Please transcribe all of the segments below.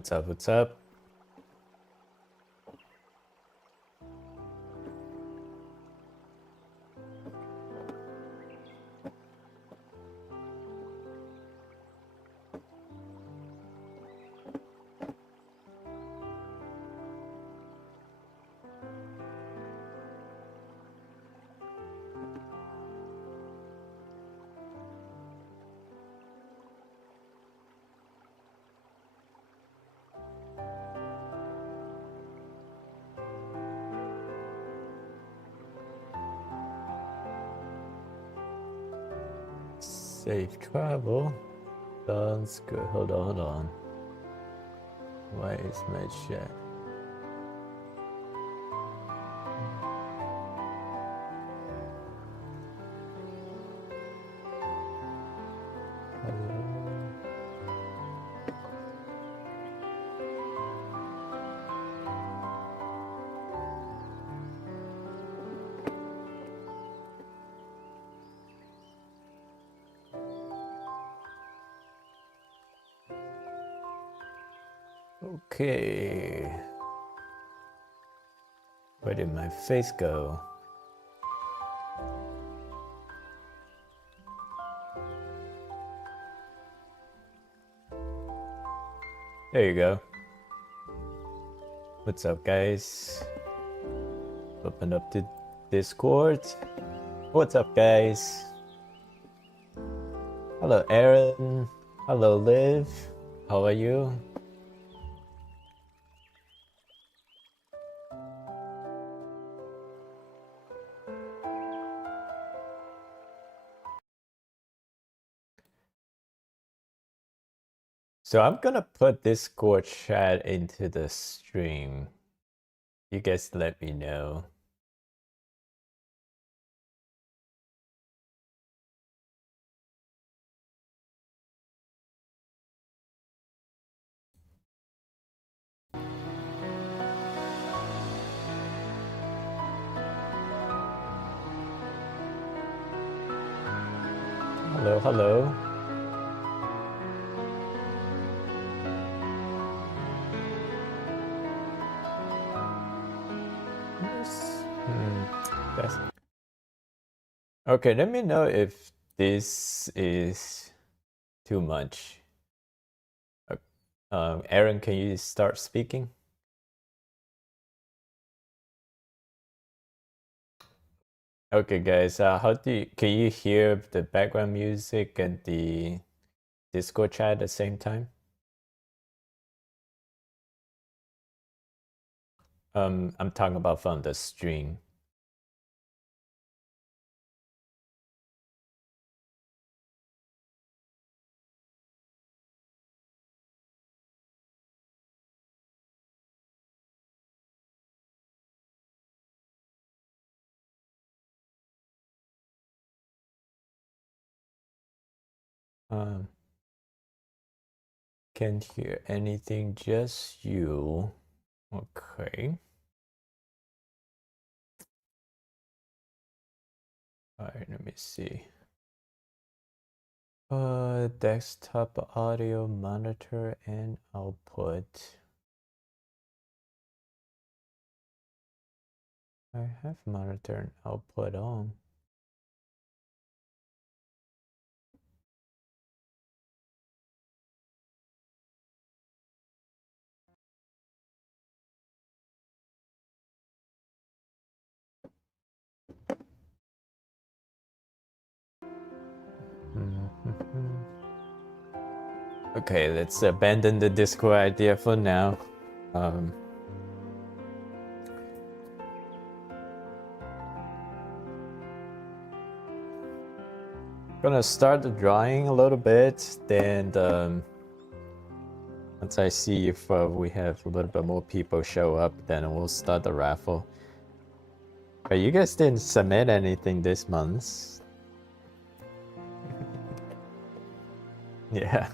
What's up? What's up? Safe travel. Sounds good. Hold on. Why is my chat? Hello. Okay. Where did my face go? There you go. What's up, guys? Open up the Discord. What's up, guys? Hello, Aaron. Hello, Liv. How are you? So I'm gonna put Discord chat into the stream. You guys let me know. Hello, hello. Yes. Okay, let me know if this is too much. Aaron, can you start speaking? Okay, guys. Can you hear the background music and the Discord chat at the same time? I'm talking about from the stream. Can't hear anything, just you. Okay. Alright, let me see. Desktop audio monitor and output. I have monitor and output on. Okay, let's abandon the Discord idea for now. Gonna start the drawing a little bit, then once I see if we have a little bit more people show up, then we'll start the raffle. But you guys didn't submit anything this month. Yeah.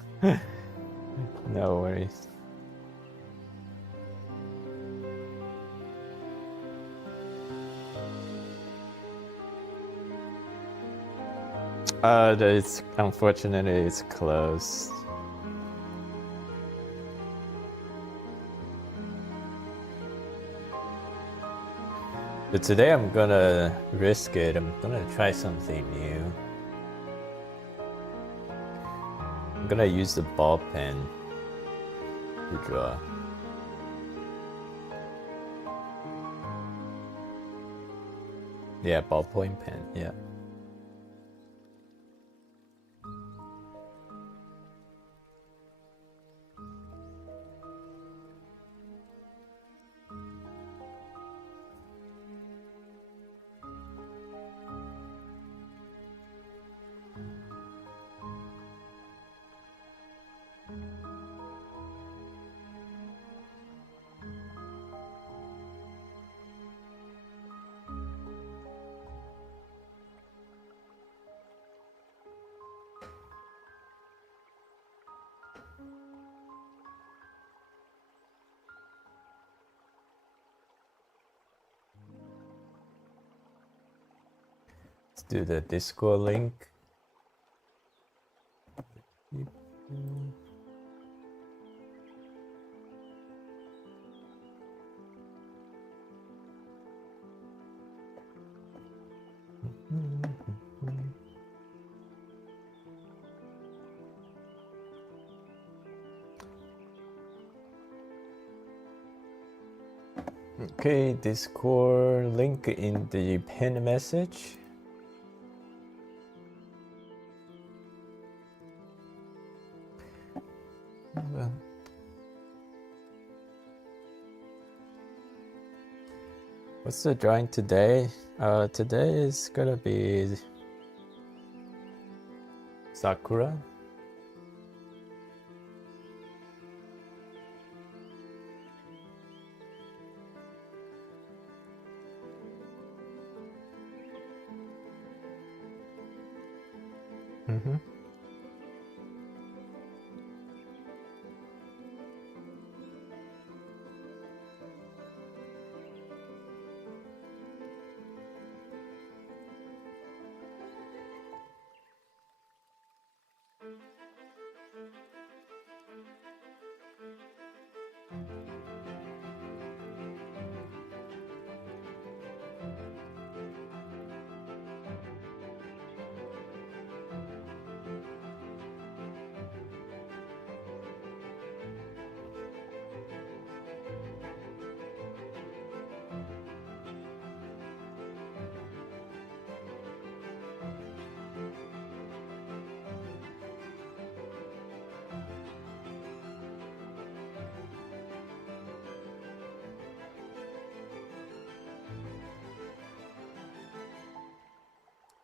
No worries. It's unfortunately it's closed. But today I'm gonna risk it. I'm gonna try something new. I'm gonna use the ball pen to draw. Yeah, ballpoint pen, yeah. Let's do the Discord link. Okay, Discord link in the pinned message. What's the drawing today? Today is gonna be Sakura. Mm-hmm.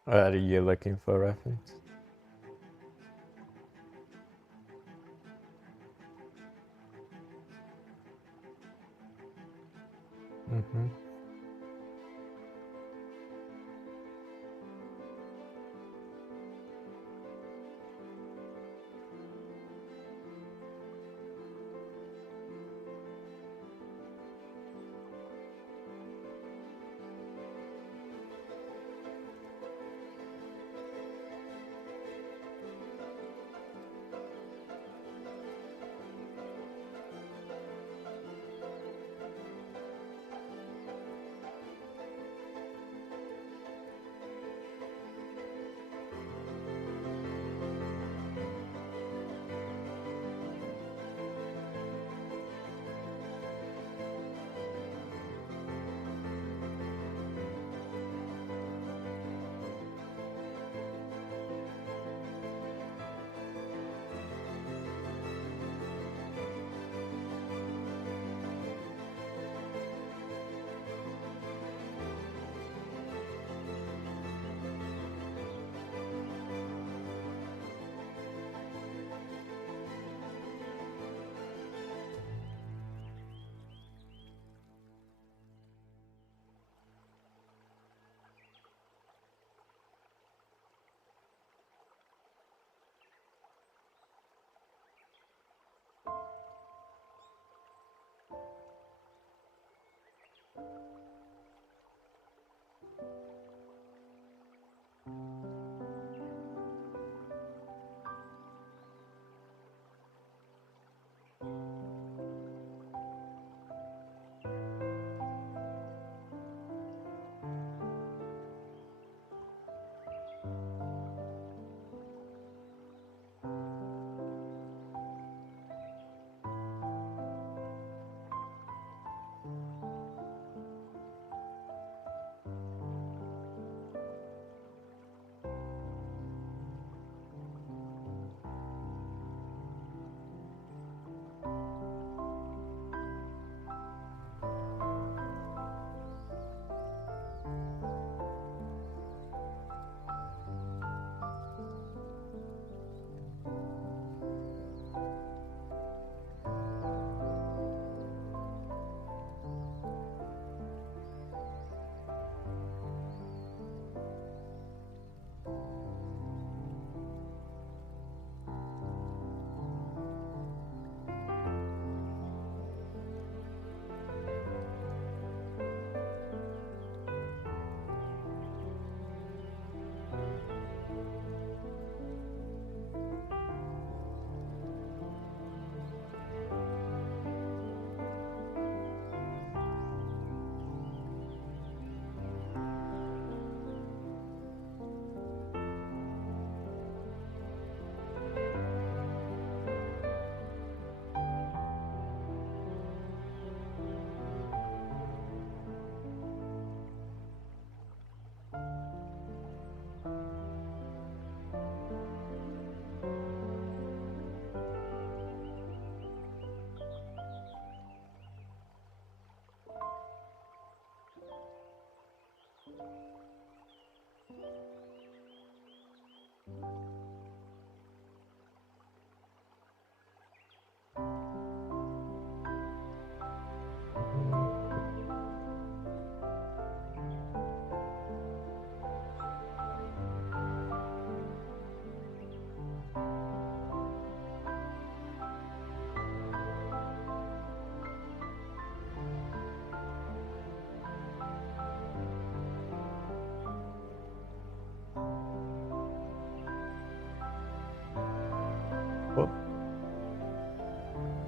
Are you looking for reference? Mm-hmm.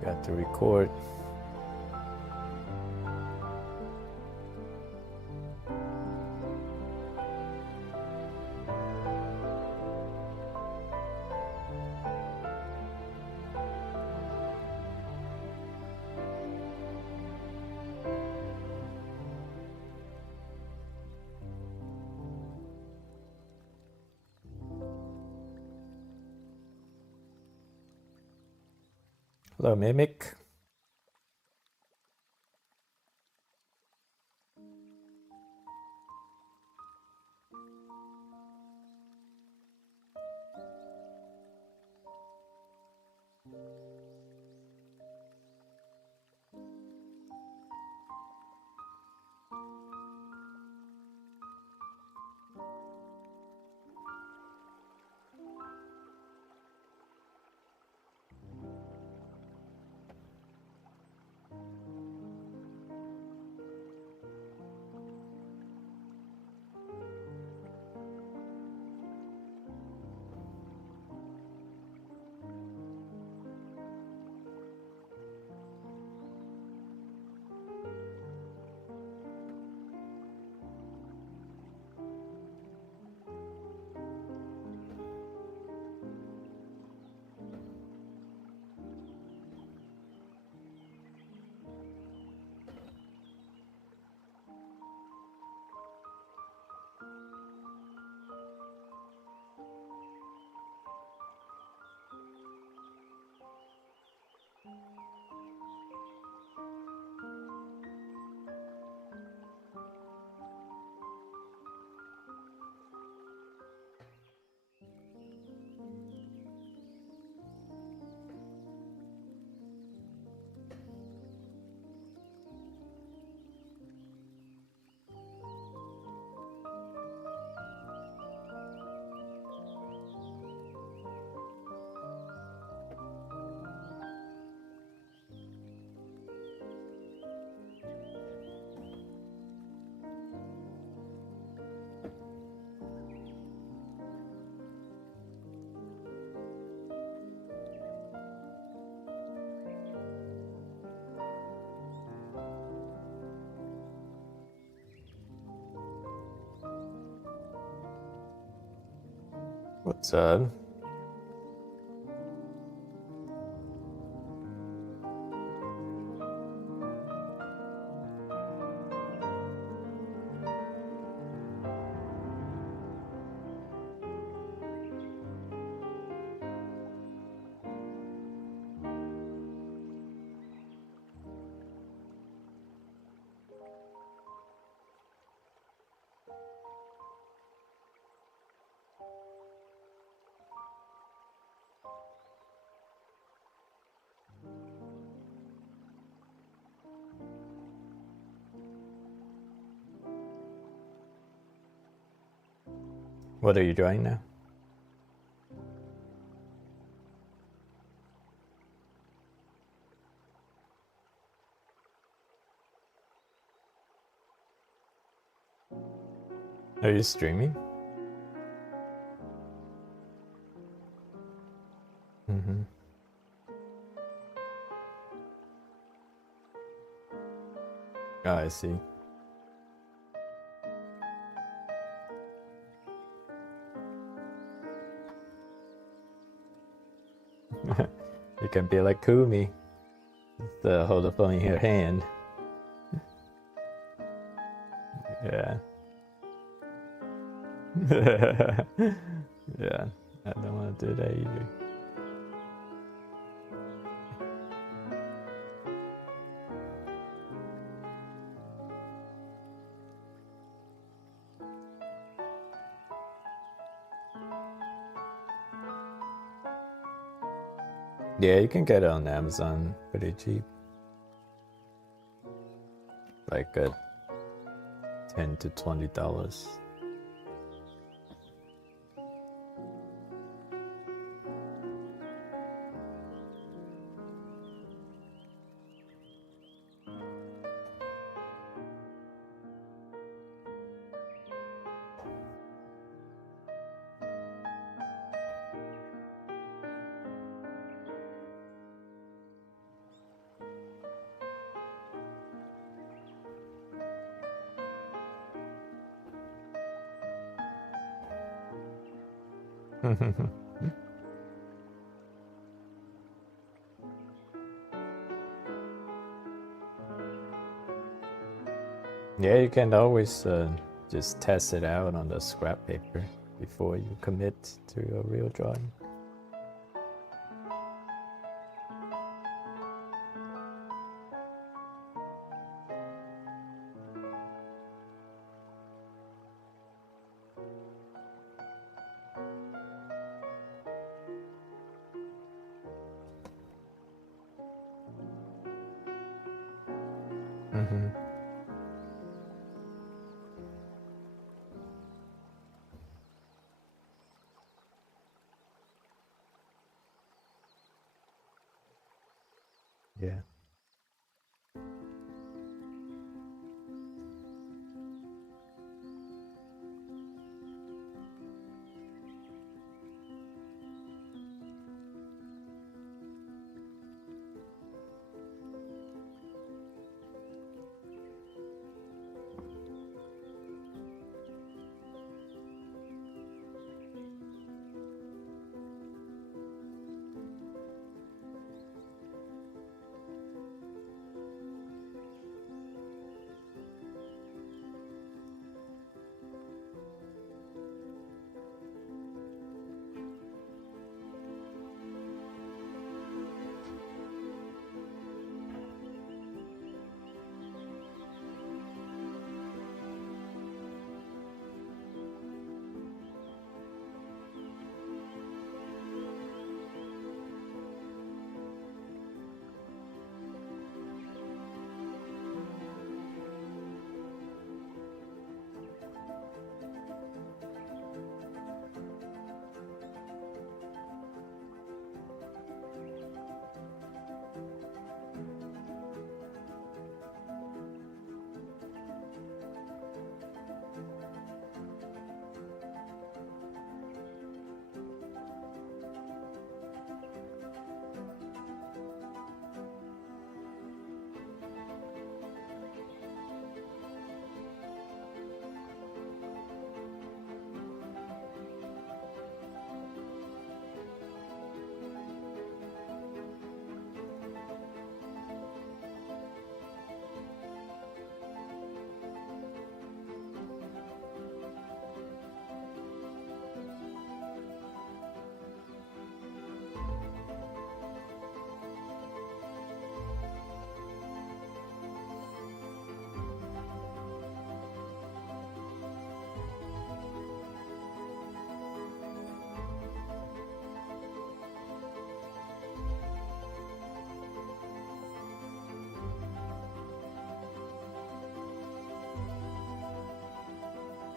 Got to record. Hello, Mimic. What's up? What are you drawing now? Are you streaming? Mm-hmm. Oh, I see. You can be like Kumi. Just hold the phone in your hand. Yeah. Yeah, I don't want to do that either. Yeah, you can get it on Amazon pretty cheap. Like $10 to $20. Yeah, you can always just test it out on the scrap paper before you commit to a real drawing. Mm-hmm. Yeah.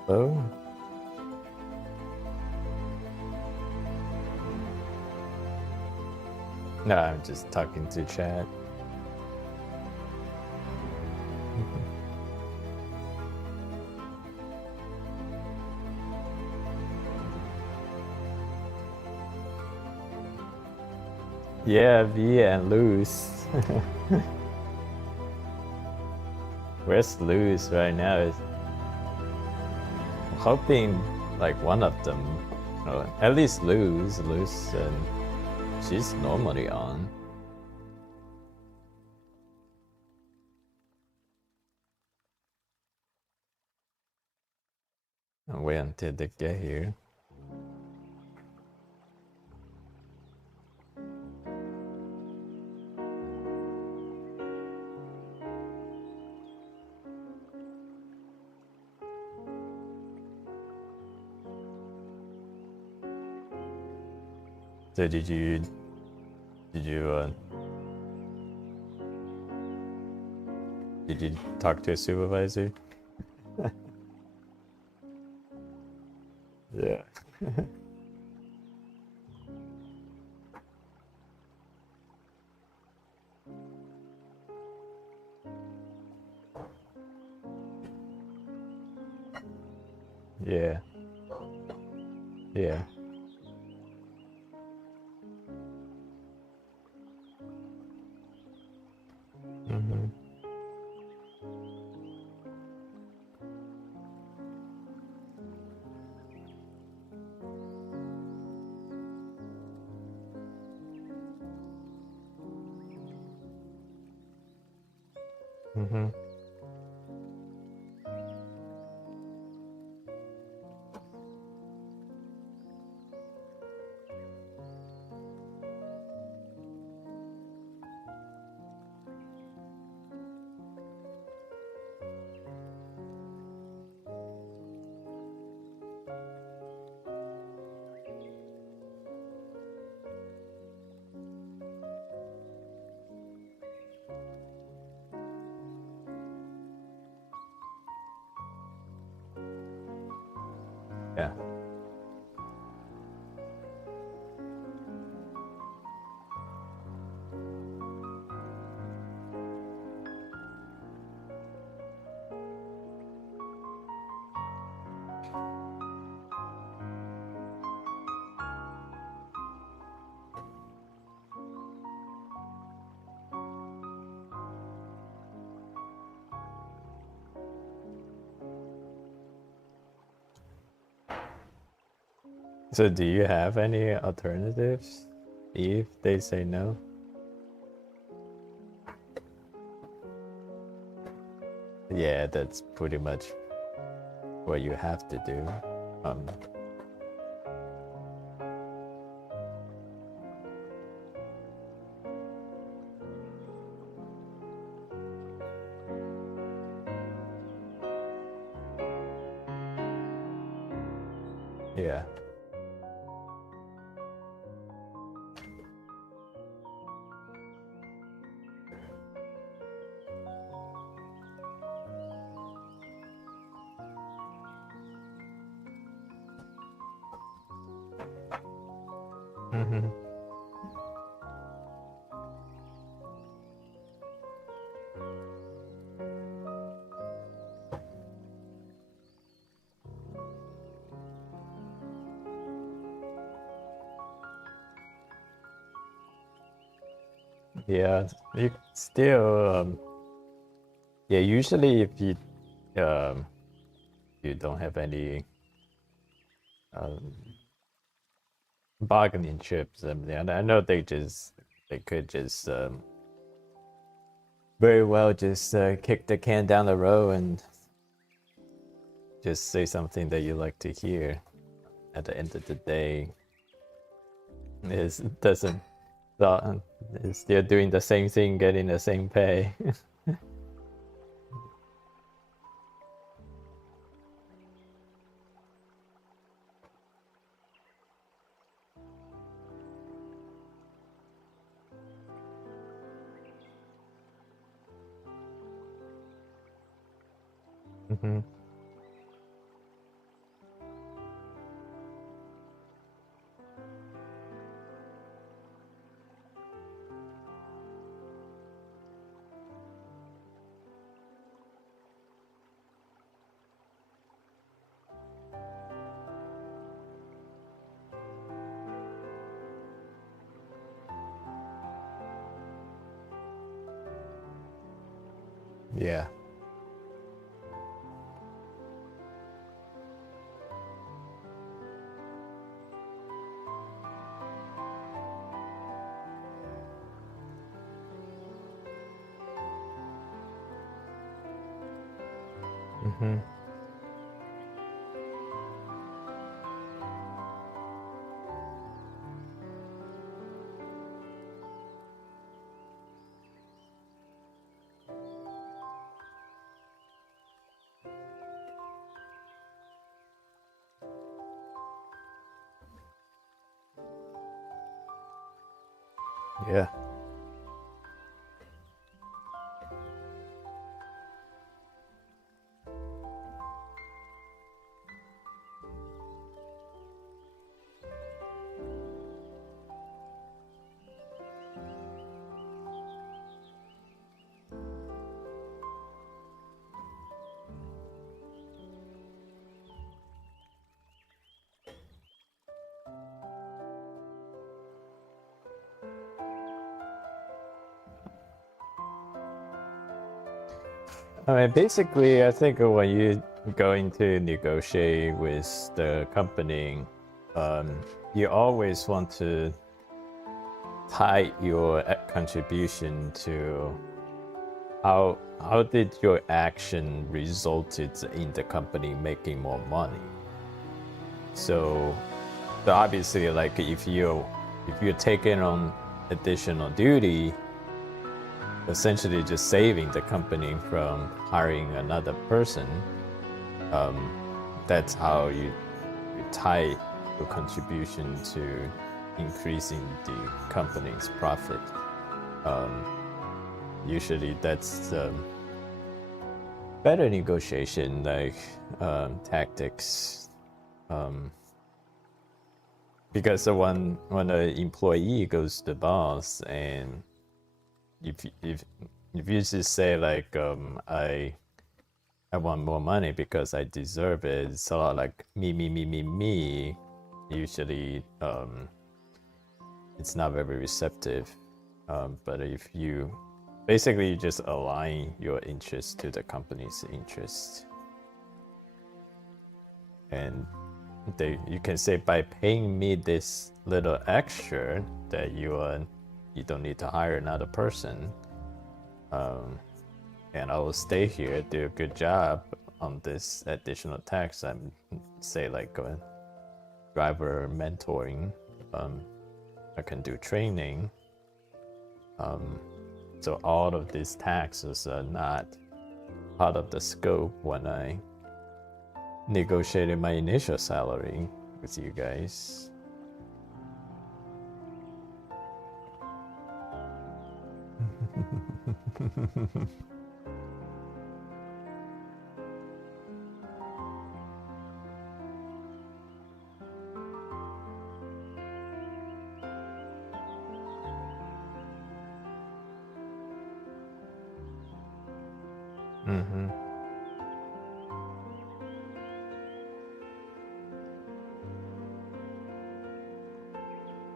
Oh. No, I'm just talking to chat. Yeah, V and Luz. Where's Luz right now? I'm hoping like one of them, or at least Luz, and she's normally on. I'll wait until they get here. So did you talk to a supervisor? Yeah. Yeah. Yeah. Mm-hmm. Mm-hmm. Yeah. So do you have any alternatives if they say no? Yeah, that's pretty much what you have to do. Yeah. Mm-hmm. Yeah, you still yeah, usually if you don't have any um bargaining chips, and I know they could just very well just kick the can down the road and just say something that you like to hear. At the end of the day, it doesn't it's still doing the same thing, getting the same pay. Mm-hmm. Yeah. Mm-hmm. Yeah. I mean, basically, I think when you going to negotiate with the company, you always want to tie your contribution to how did your action resulted in the company making more money? So obviously, like if you're taking on additional duty, essentially just saving the company from hiring another person. That's how you tie your contribution to increasing the company's profit. Usually that's better negotiation, like tactics. Because when an employee goes to the boss, and if you just say like I want more money because I deserve it, it's a lot like me. Usually, it's not very receptive. But if you basically just align your interests to the company's interest, and you can say, by paying me this little extra, that you don't need to hire another person, and I will stay here, do a good job on this additional tax. I'm say like driver mentoring. I can do training. So all of these taxes are not part of the scope when I negotiated my initial salary with you guys.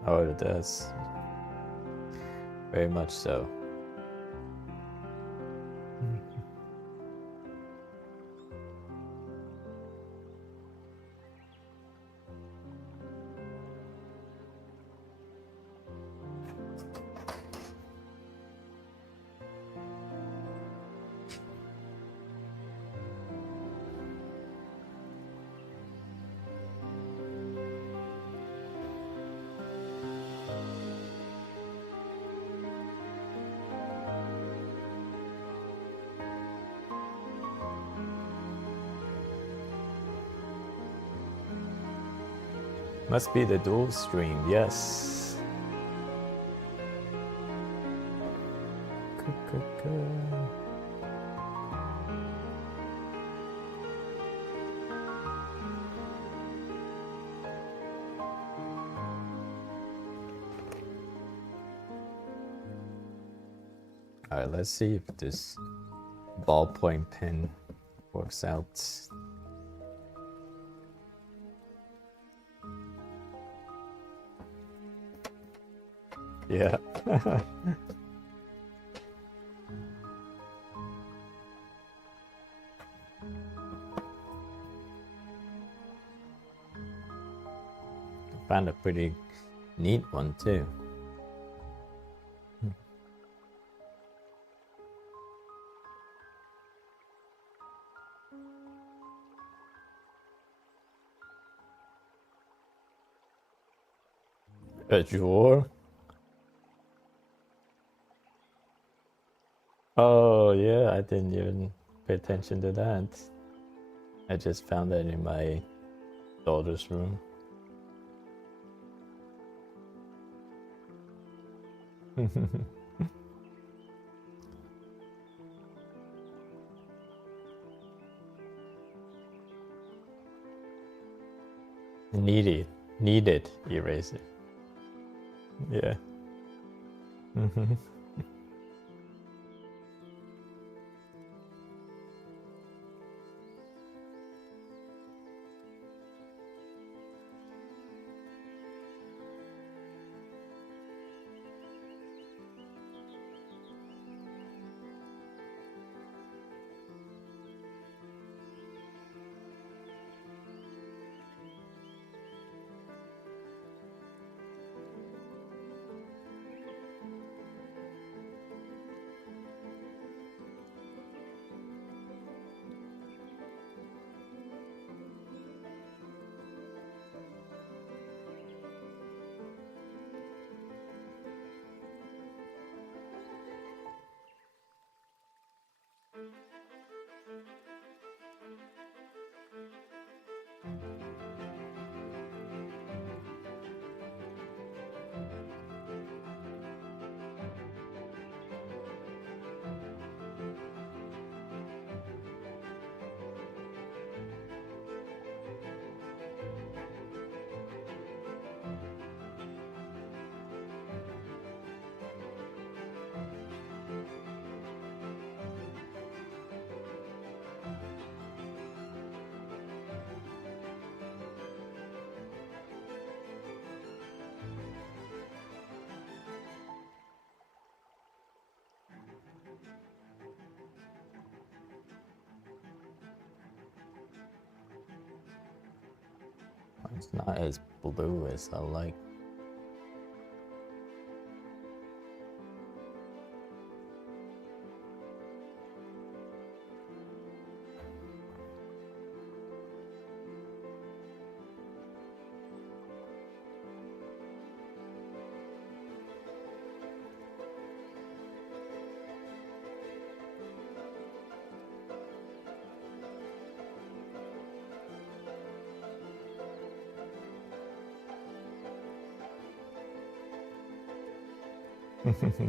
Oh, it does. Very much so. Must be the dual stream, yes. Alright, let's see if this ballpoint pen works out. Yeah. Found a pretty neat one too. A drawer? Oh yeah, I didn't even pay attention to that. I just found that in my daughter's room. Needed eraser. Yeah. It's not as blue as I like.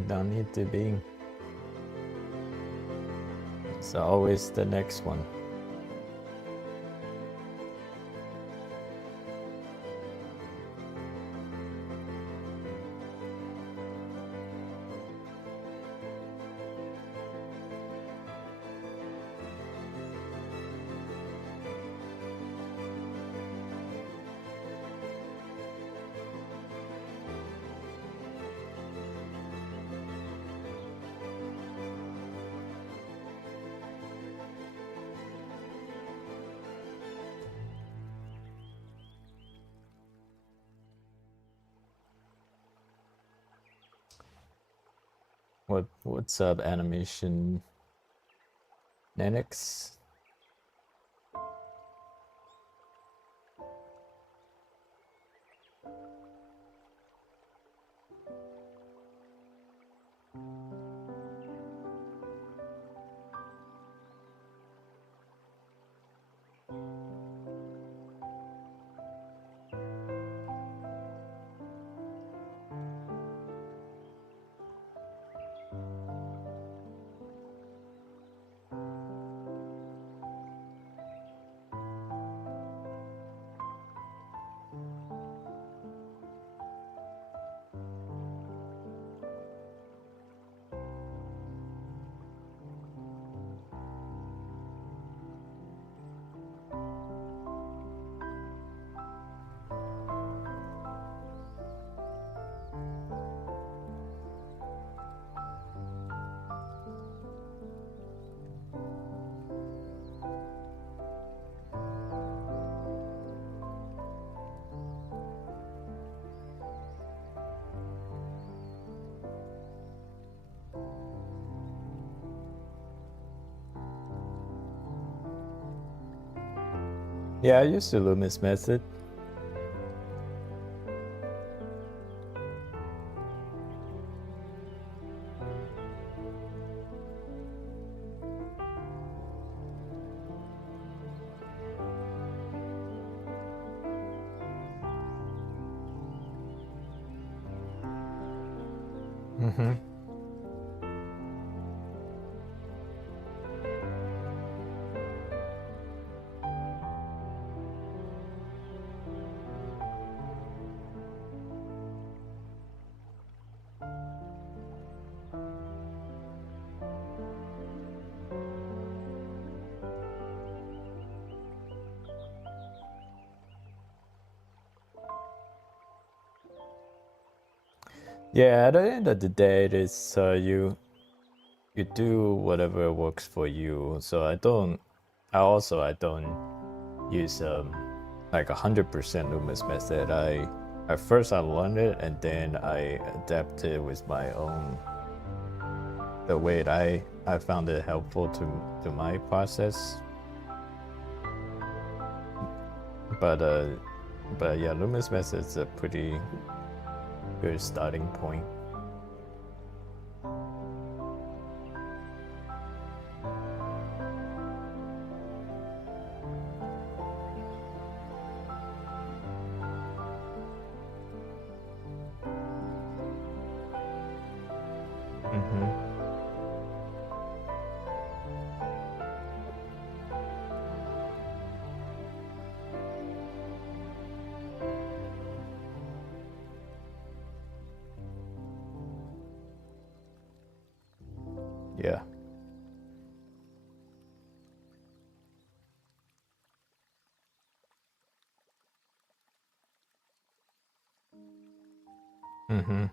Don't need to be. It's always the next one. What's up, animation Nenix? Yeah, I used the Loomis method. Mm-hmm. Yeah, at the end of the day, it is you do whatever works for you. So I don't use like 100% Loomis method. At first I learned it and then I adapted with my own the way that I found it helpful to my process. But yeah, Loomis method is a pretty good starting point. Mm-hmm. Yeah. Mm-hmm.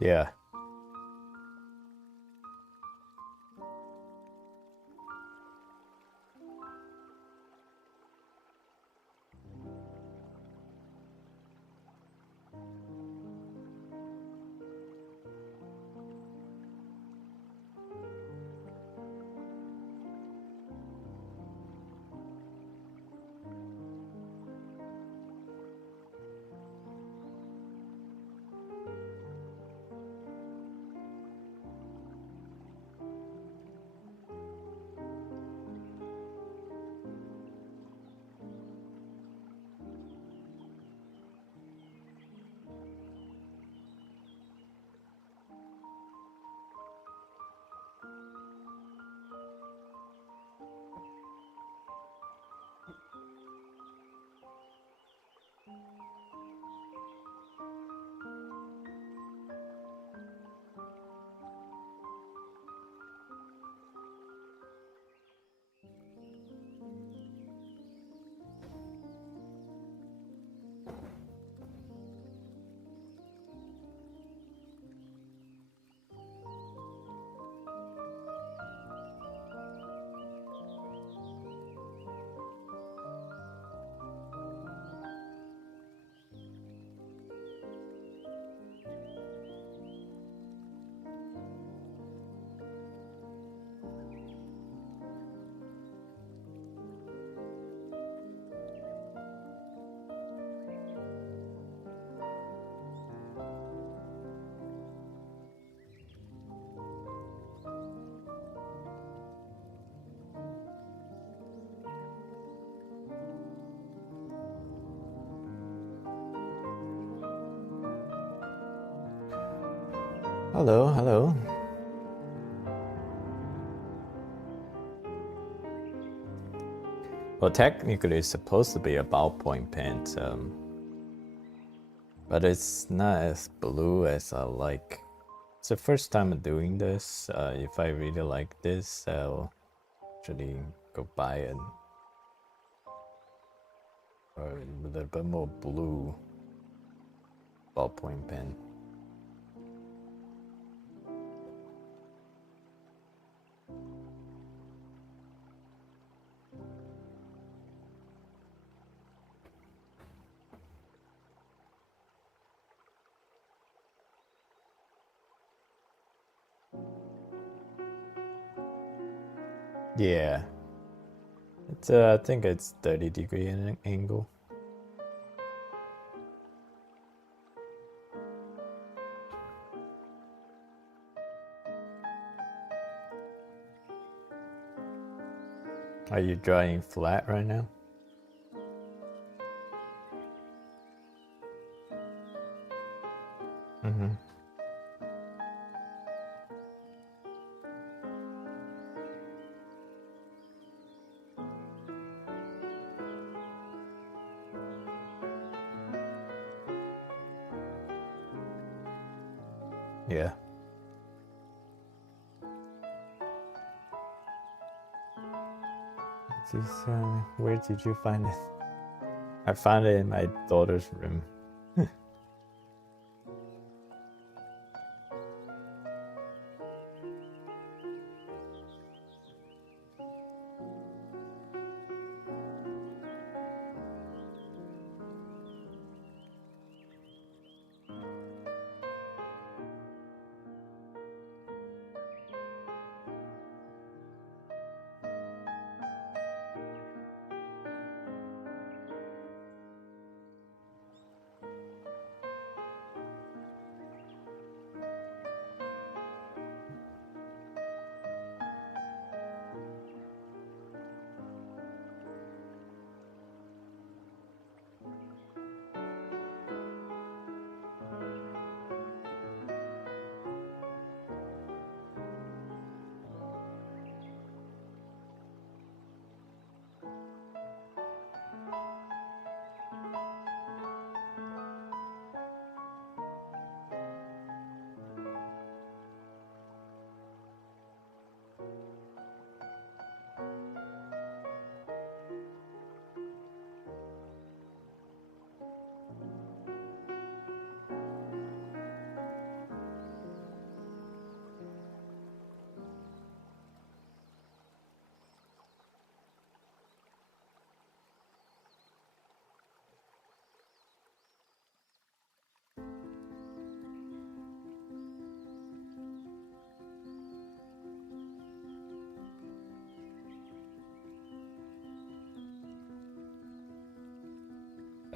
Yeah. Hello, hello. Well, technically, it's supposed to be a ballpoint pen, but it's not as blue as I like. It's the first time I'm doing this. If I really like this, I'll actually go buy it. Or a little bit more blue ballpoint pen. Yeah. It's I think it's 30-degree angle. Are you drawing flat right now? Mm-hmm. Yeah. Where did you find it? I found it in my daughter's room.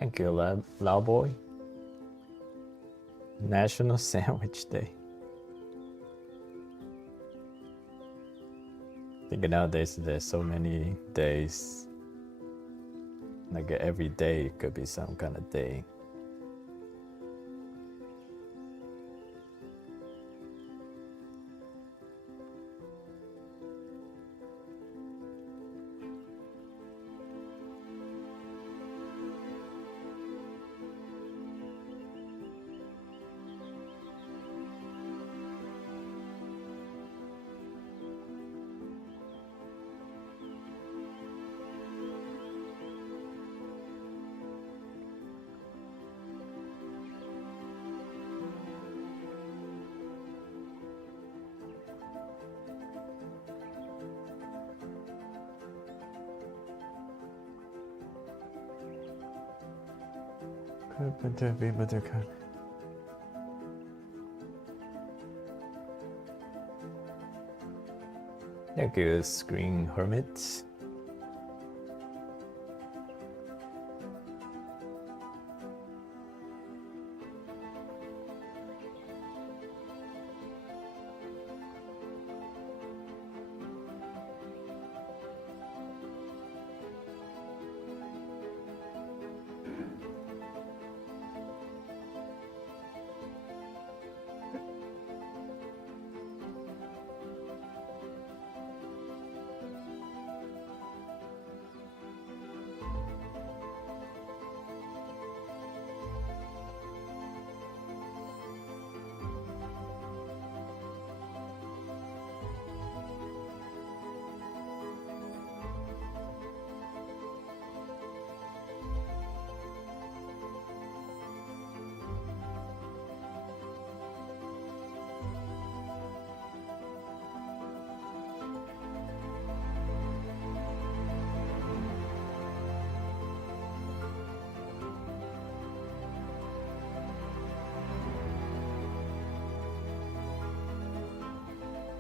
Thank you, loud boy. National Sandwich Day. I think nowadays there's so many days. Like every day could be some kind of day. Thank you, Screen Hermit.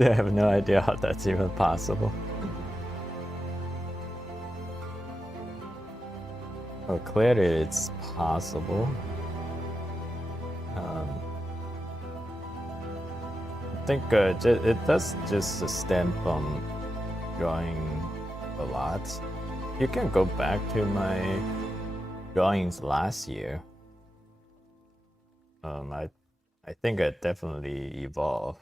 I have no idea how that's even possible. Well, clearly it's possible. I think it does just stem from drawing a lot. You can go back to my drawings last year. I think I definitely evolved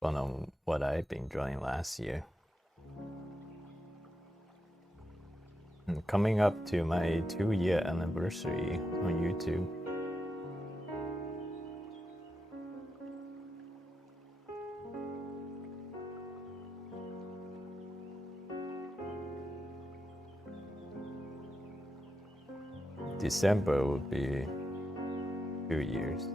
from what I've been drawing last year. And coming up to my 2-year anniversary on YouTube. December would be 2 years.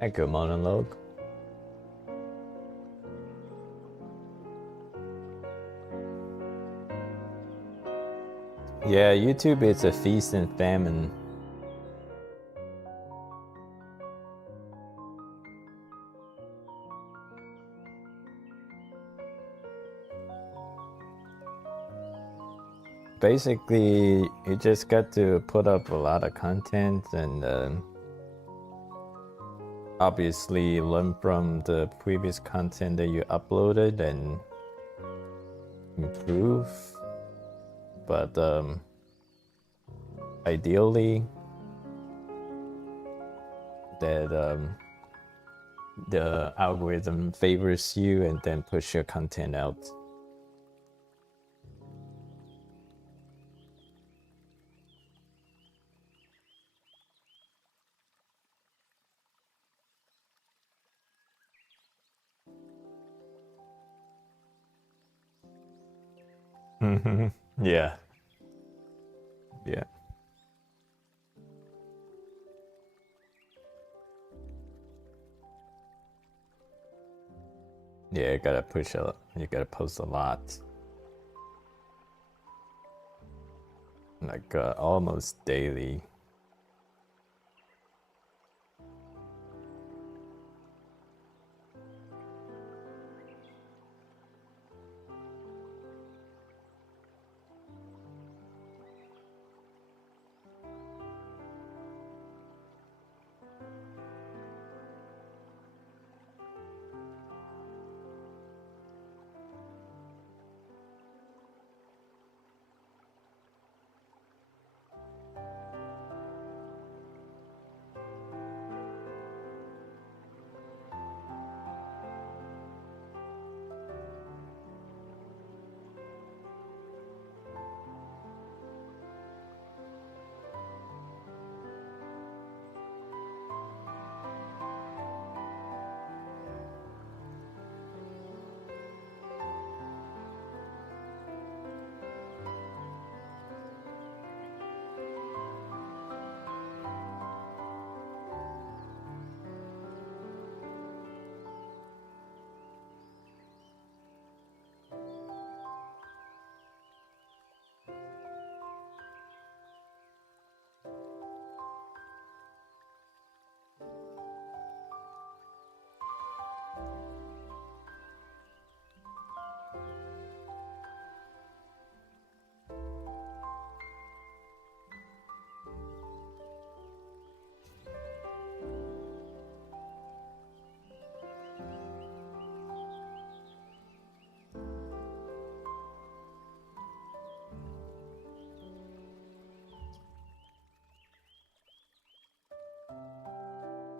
Echo monologue. Yeah, YouTube is a feast and famine. Basically, you just got to put up a lot of content and obviously learn from the previous content that you uploaded and improve. But ideally, that the algorithm favors you and then push your content out. Yeah. Yeah. Yeah, you gotta push a, you gotta post a lot. Like almost daily.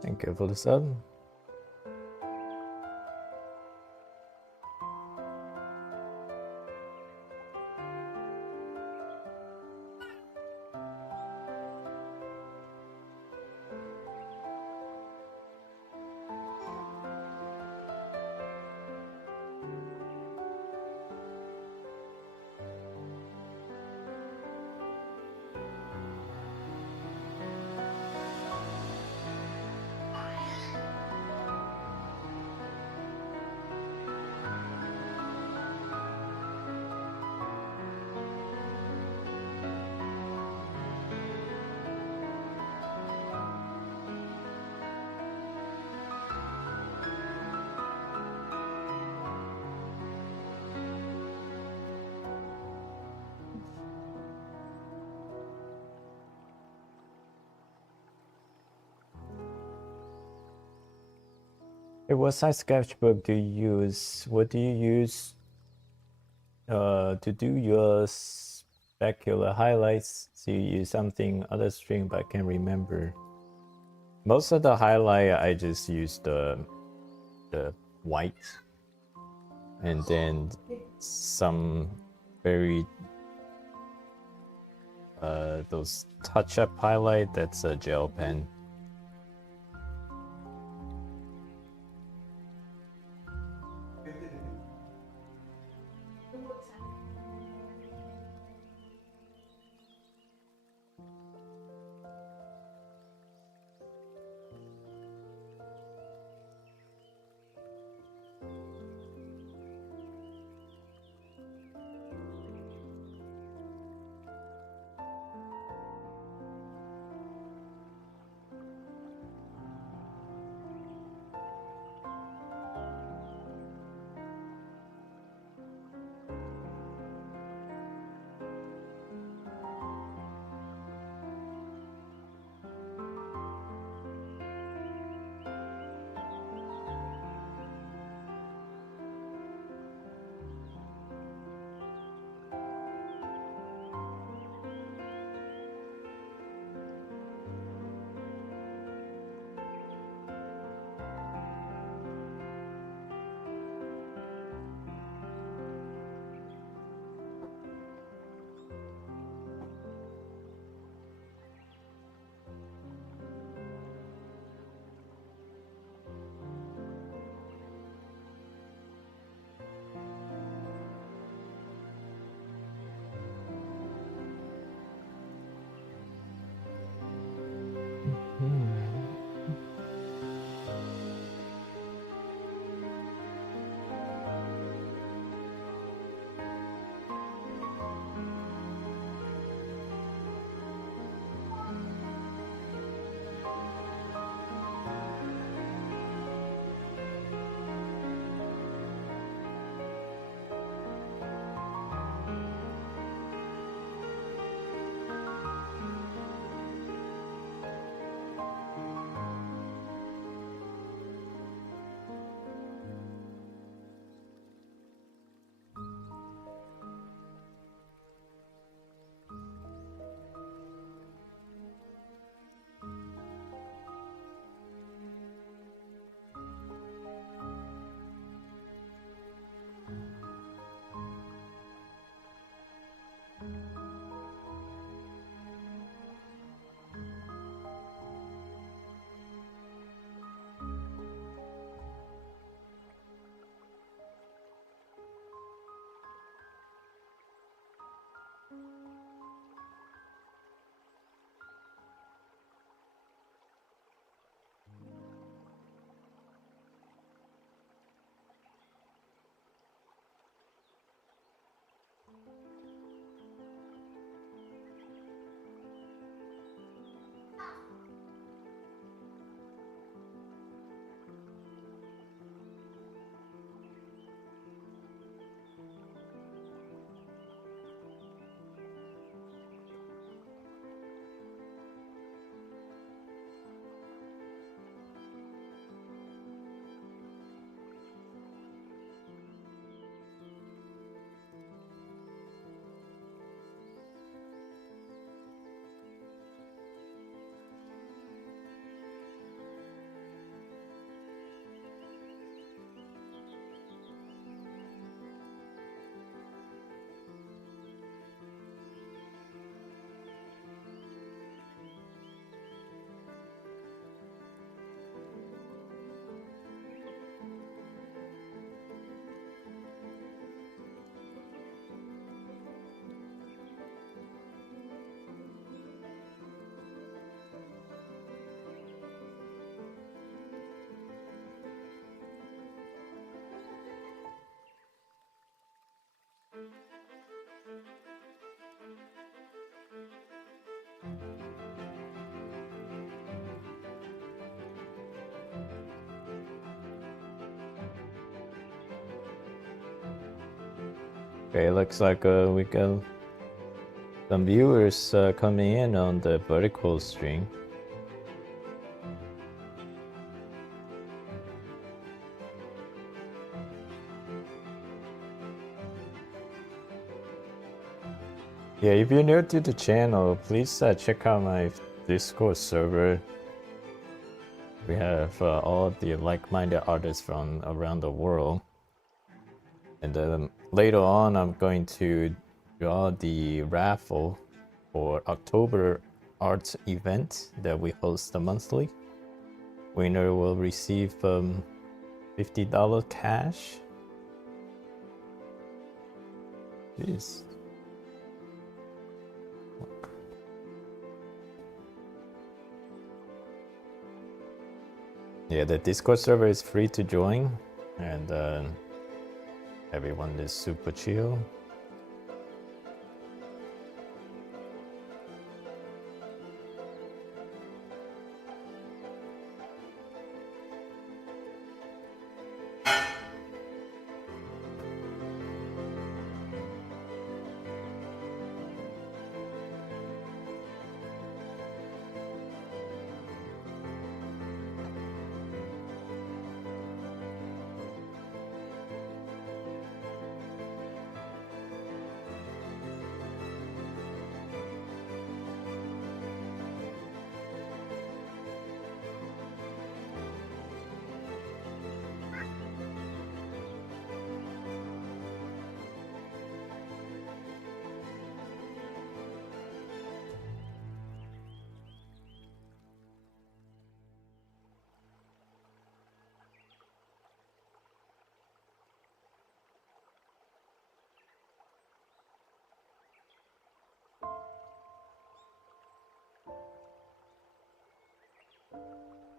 Thank you for the sub. Hey, what size sketchbook do you use? What do you use to do your specular highlights? Do you use something other string, but I can't remember. Most of the highlight I just use the white, and then some very those touch-up highlight. That's a gel pen. Okay, looks like we got some viewers coming in on the vertical stream. Yeah, if you're new to the channel, please check out my Discord server. We have all the like-minded artists from around the world. And then later on, I'm going to draw the raffle for October art event that we host monthly. Winner will receive $50 cash. Jeez. Yeah, the Discord server is free to join, and everyone is super chill.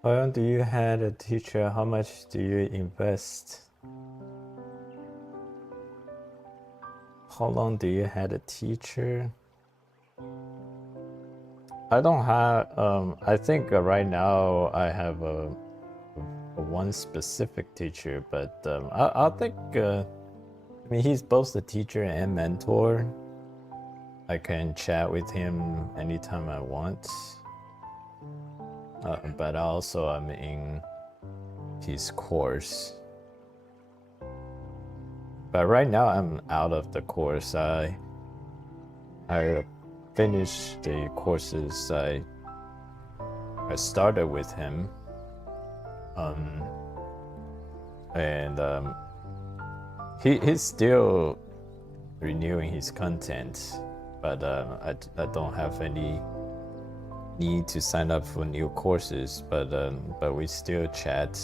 How long do you had a teacher? How much do you invest? How long do you had a teacher? I don't have. I think right now I have a one specific teacher, but I think. I mean, he's both a teacher and mentor. I can chat with him anytime I want. But also I'm in his course. But right now I'm out of the course. I finished the courses I started with him. He's still renewing his content, but I don't have any need to sign up for new courses, but we still chat.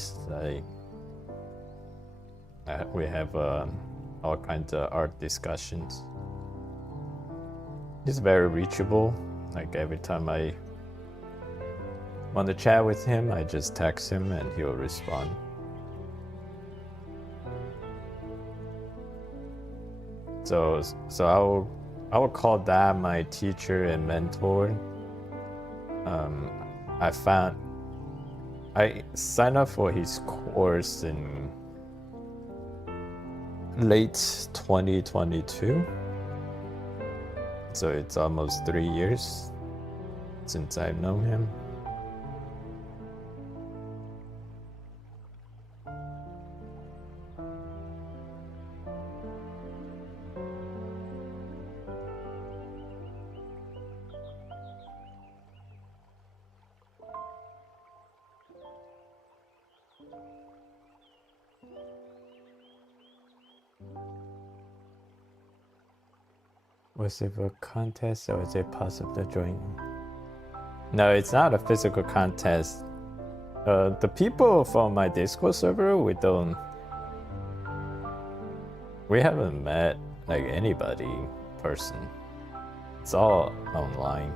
We have all kinds of art discussions. He's very reachable. Like every time I want to chat with him, I just text him and he'll respond. So I will call that my teacher and mentor. I signed up for his course in late 2022. So it's almost 3 years since I've known him. Was it a contest or is it possible to join? No, it's not a physical contest. The people from my Discord server, we haven't met like anybody in person. It's all online.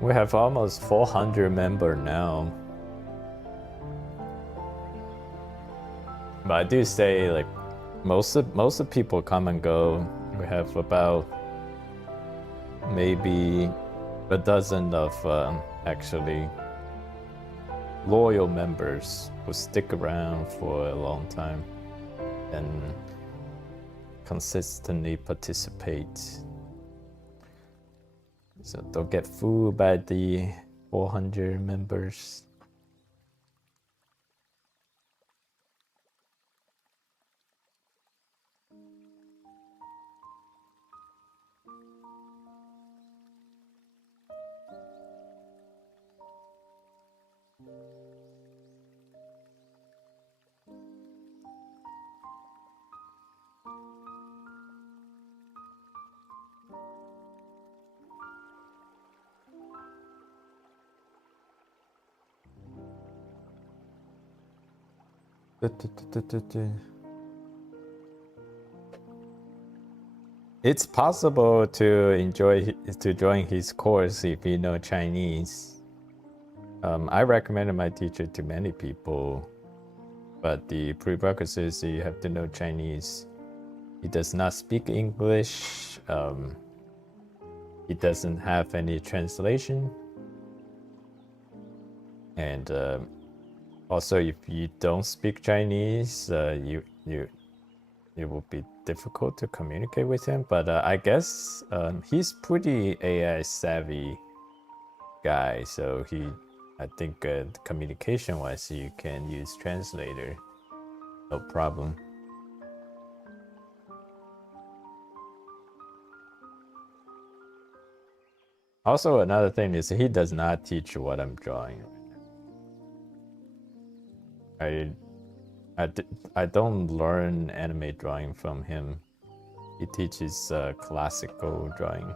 We have almost 400 members now. But I do say like most of people come and go. We have about maybe a dozen of actually loyal members who stick around for a long time and consistently participate. So they'll get fooled by the 400 members. It's possible to join his course if you know Chinese. I recommended my teacher to many people, but the prerequisite is you have to know Chinese. He does not speak English. He doesn't have any translation, and also if you don't speak Chinese, it will be difficult to communicate with him. But I guess he's pretty AI savvy guy, so I think communication wise you can use translator, no problem. Also, another thing is he does not teach what I'm drawing. I don't learn anime drawing from him. He teaches classical drawing.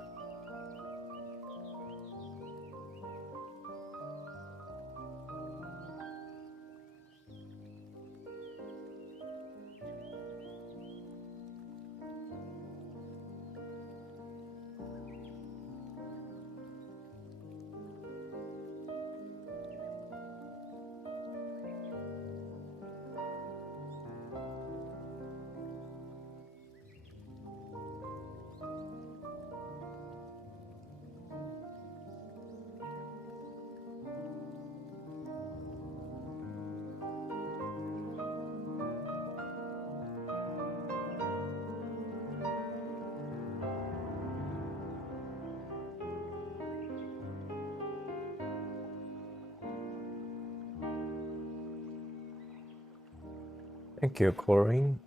Thank you, Corinne.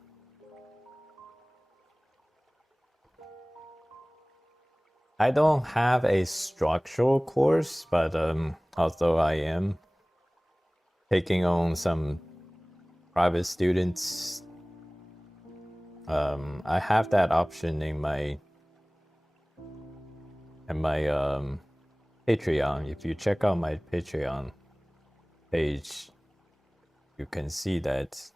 I don't have a structural course, but although I am taking on some private students, I have that option in my Patreon. If you check out my Patreon page, you can see that.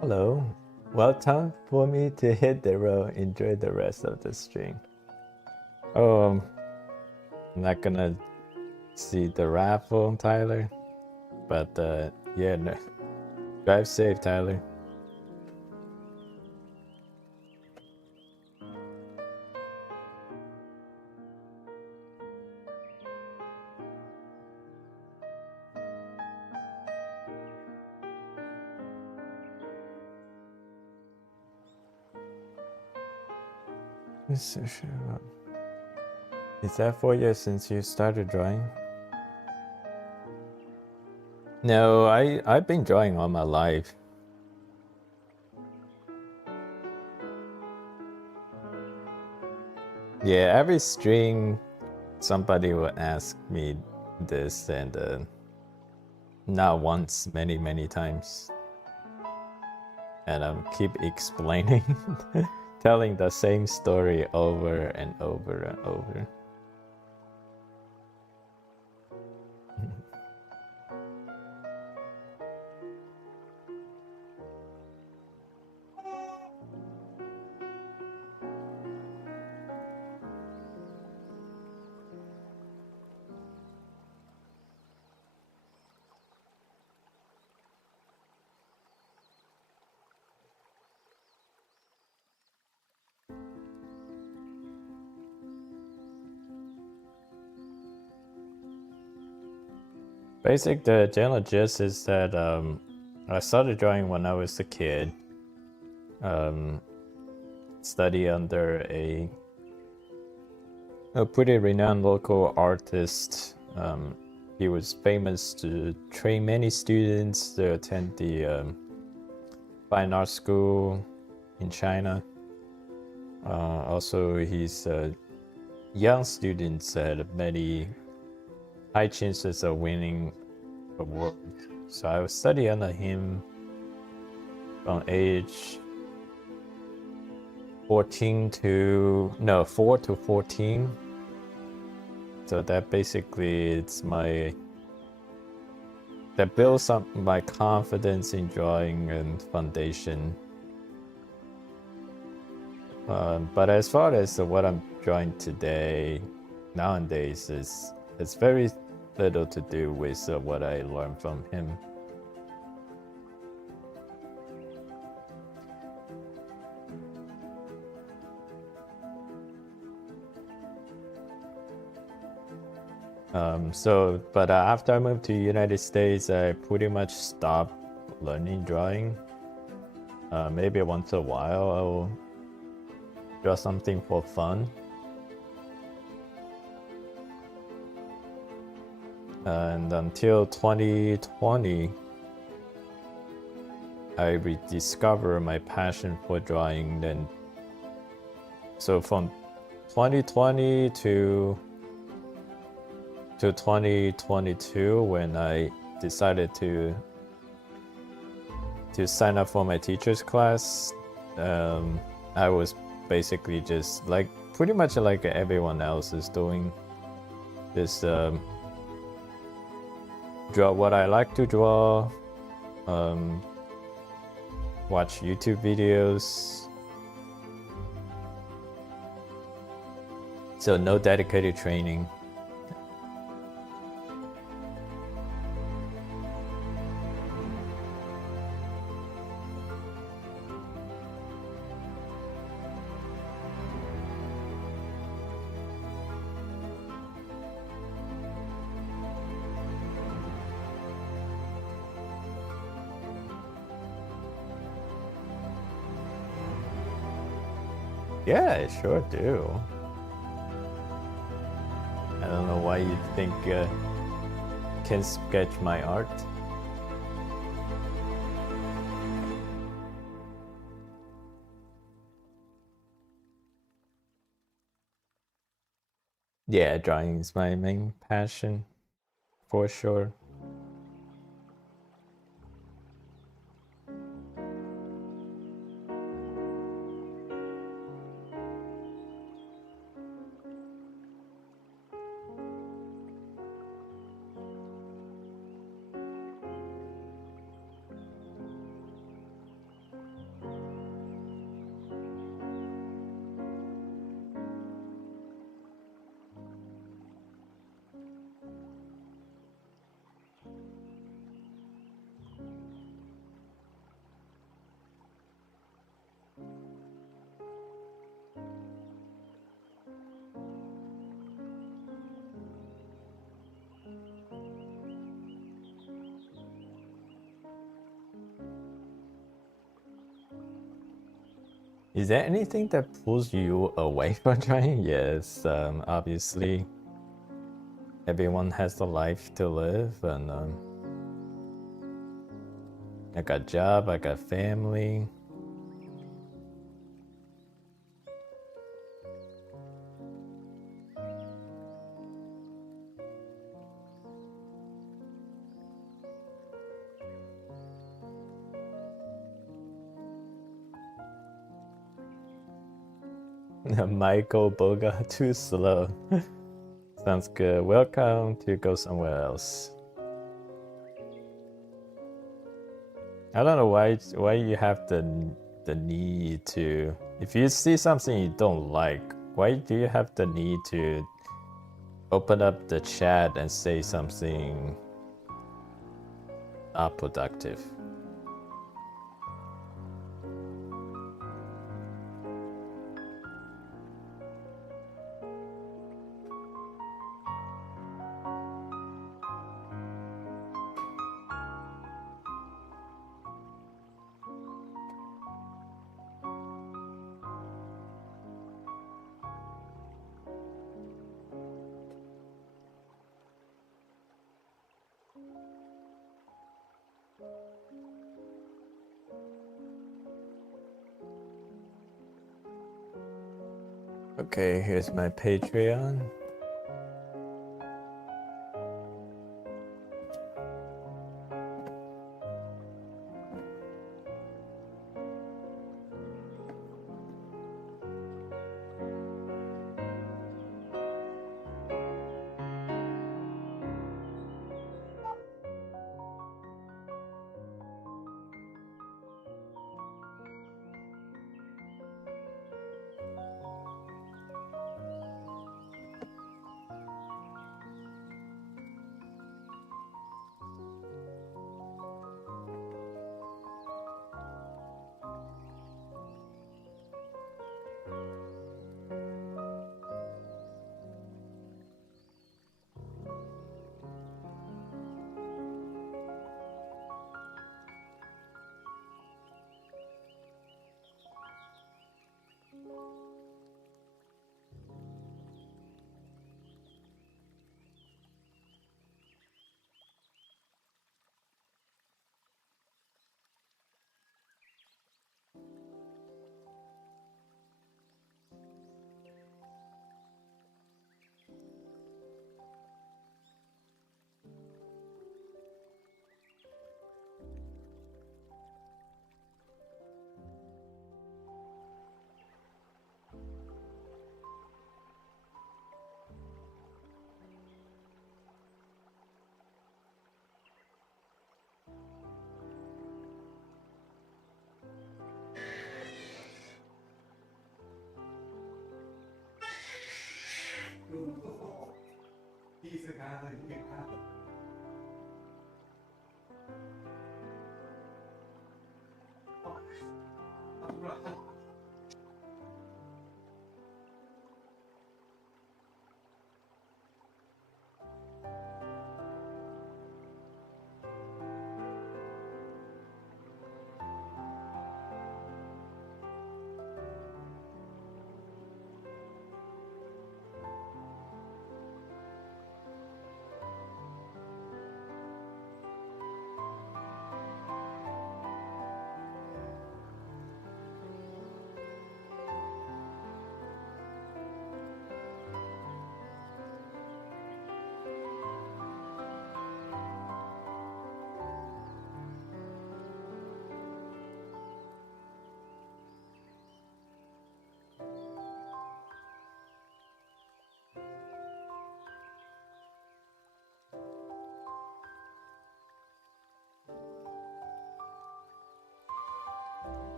Hello. Well, time for me to hit the road. Enjoy the rest of the stream. Oh, I'm not gonna see the raffle, Tyler. But yeah, no. Drive safe, Tyler. Is that 4 years since you started drawing? No, I've been drawing all my life. Yeah, every string somebody will ask me this, and not once, many times. And I'm keep explaining, telling the same story over and over and over. The general gist is that I started drawing when I was a kid. Study under a pretty renowned local artist. He was famous to train many students to attend the fine art school in China. Also, his young students had many high chances of winning award. So I was studying under him from age 4 to 14. So that basically that builds up my confidence in drawing and foundation. But as far as what I'm drawing nowadays, it's very little to do with what I learned from him. But after I moved to the United States, I pretty much stopped learning drawing. Maybe once in a while I'll draw something for fun. And until 2020, I rediscovered my passion for drawing. Then, so from 2020 to 2022, when I decided to sign up for my teacher's class, I was basically just pretty much like everyone else is doing, just draw what I like to draw, watch YouTube videos. So no dedicated training. Yeah, I sure do. I don't know why you think can sketch my art. Yeah, drawing is my main passion, for sure. Is there anything that pulls you away from drawing? Yes, obviously everyone has a life to live, and I got job, I got family. Michael Boga, too slow. Sounds good. Welcome to go somewhere else. I don't know why you have the need to. If you see something you don't like, why do you have the need to open up the chat and say something not productive? Okay, here's my Patreon.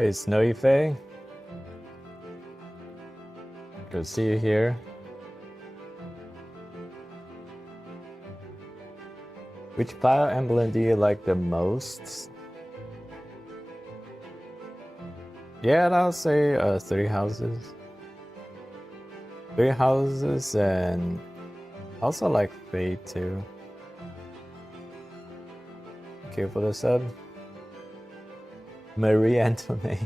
Hey, Snowy Faye. Good to see you here. Which Fire Emblem do you like the most? Yeah, I'll say Three Houses. Three Houses, and also like Fate too. Thank you for the sub. Marie Antoinette.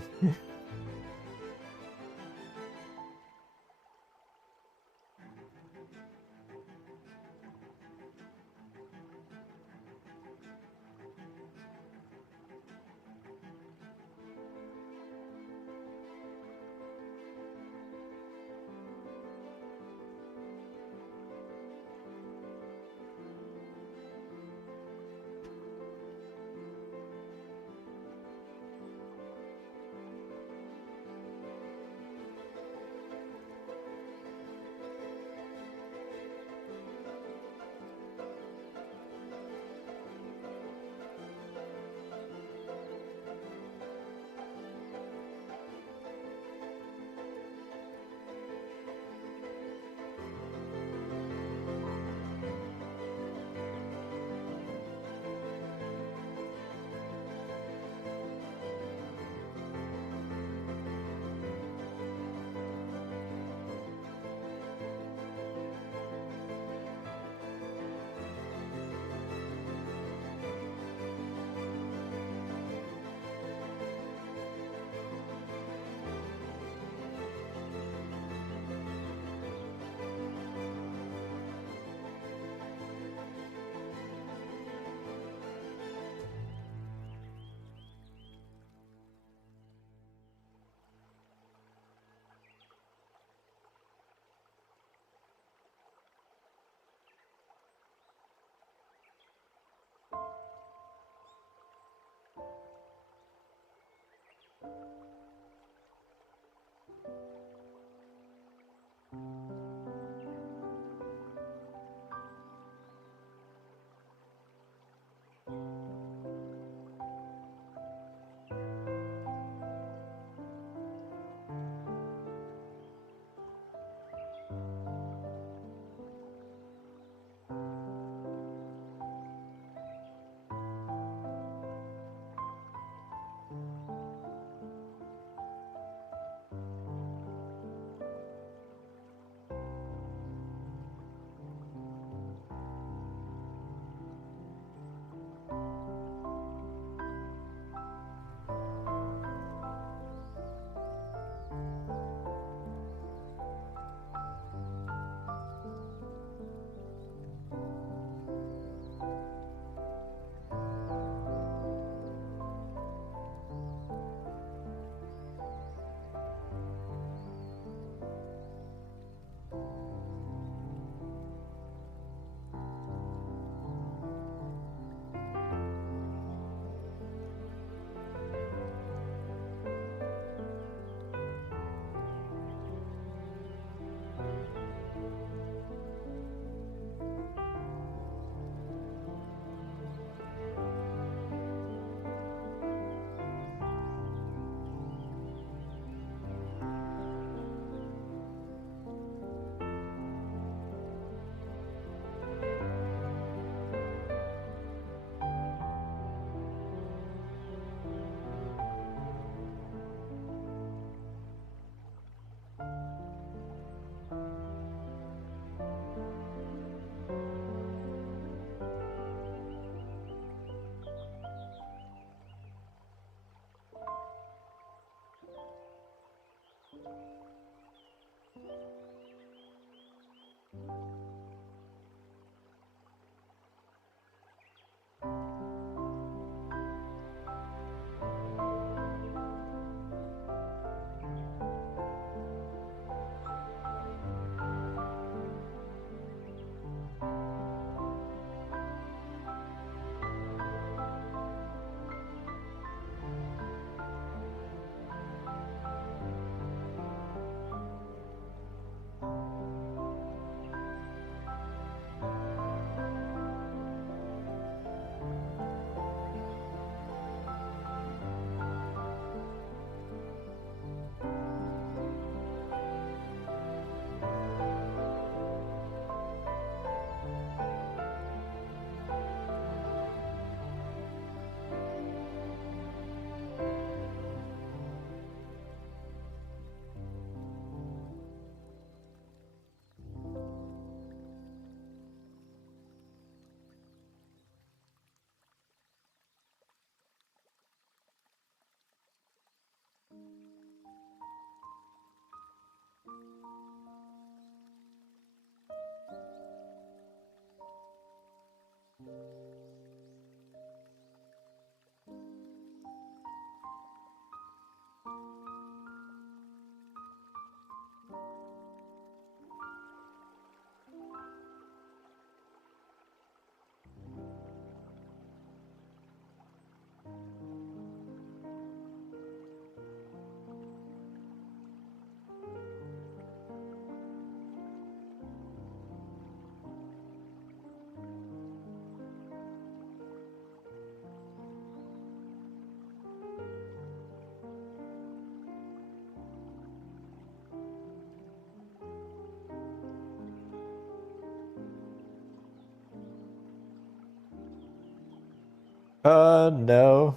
No.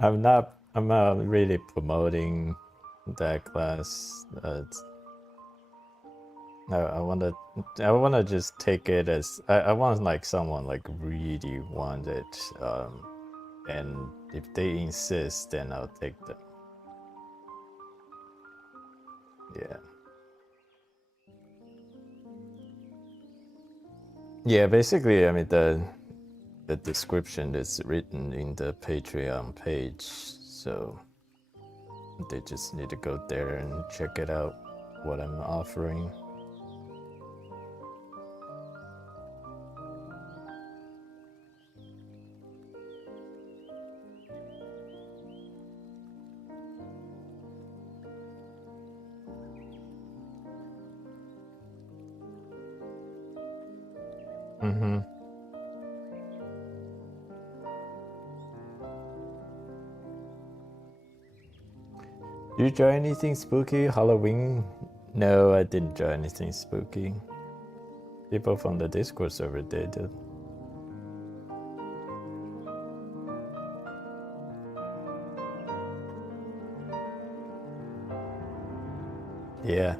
I'm not really promoting that class. I wanna just take it as I want like someone like really want it, and if they insist, then I'll take them. Yeah. Yeah, basically, I mean the description is written in the Patreon page, so they just need to go there and check it out, what I'm offering. Mm-hmm. Did you join anything spooky? Halloween? No, I didn't join anything spooky. People from the Discord server did. Yeah.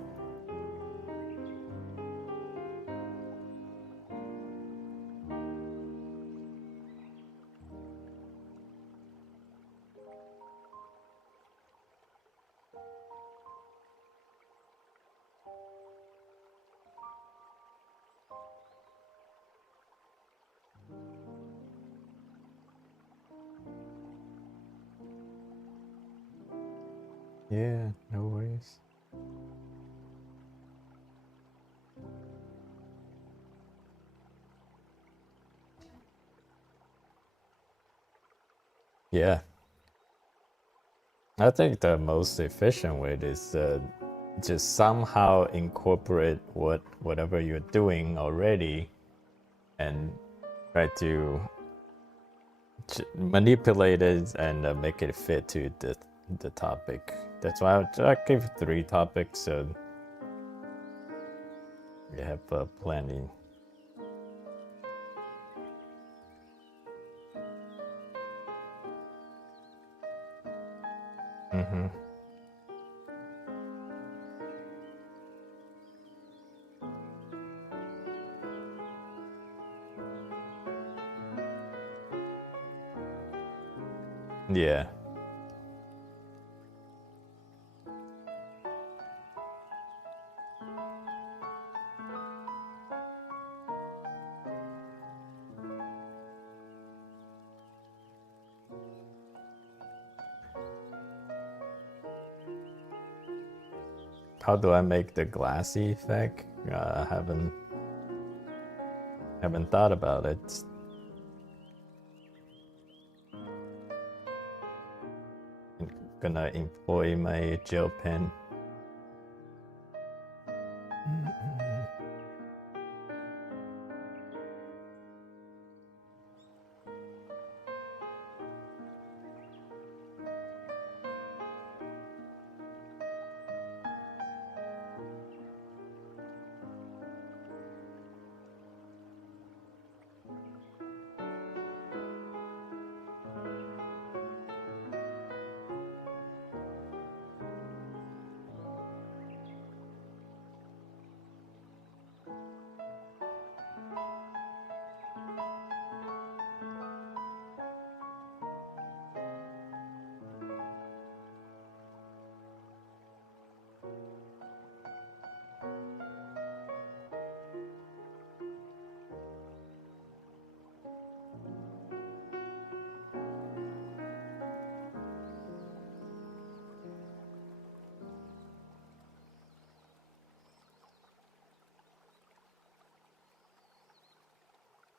Yeah, no worries. Yeah. I think the most efficient way is just somehow incorporate whatever you're doing already and try to manipulate it and make it fit to the topic. That's why I gave 3 topics, so we have plenty. Mm-hmm. Yeah. How do I make the glassy effect? Haven't thought about it. I'm gonna employ my gel pen.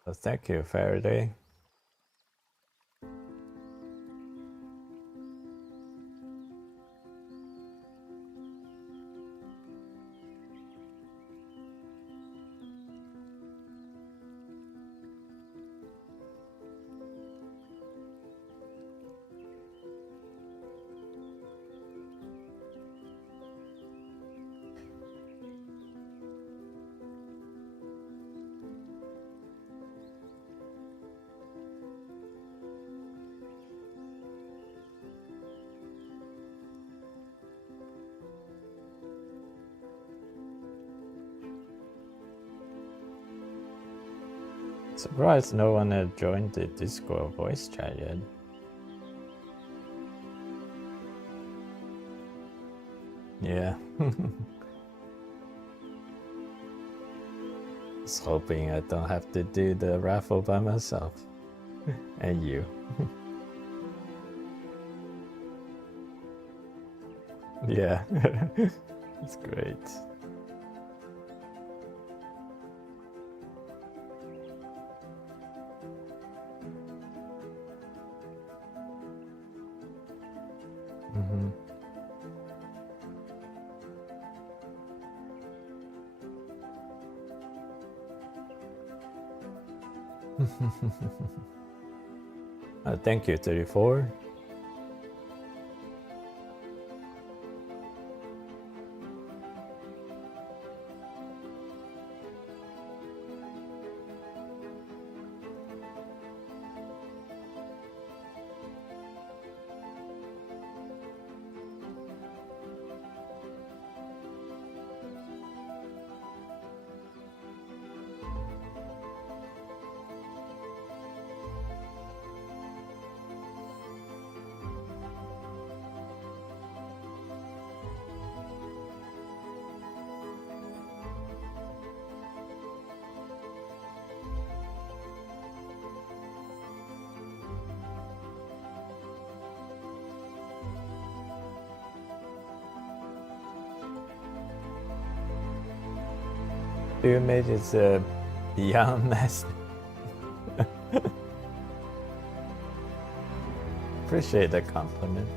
Well, thank you, Faraday. Surprised no one had joined the Discord voice chat yet. Yeah. Just hoping I don't have to do the raffle by myself. And you. Yeah. It's great. Mm-hmm. Thank you, 34. You made it beyond mess. Appreciate the compliment.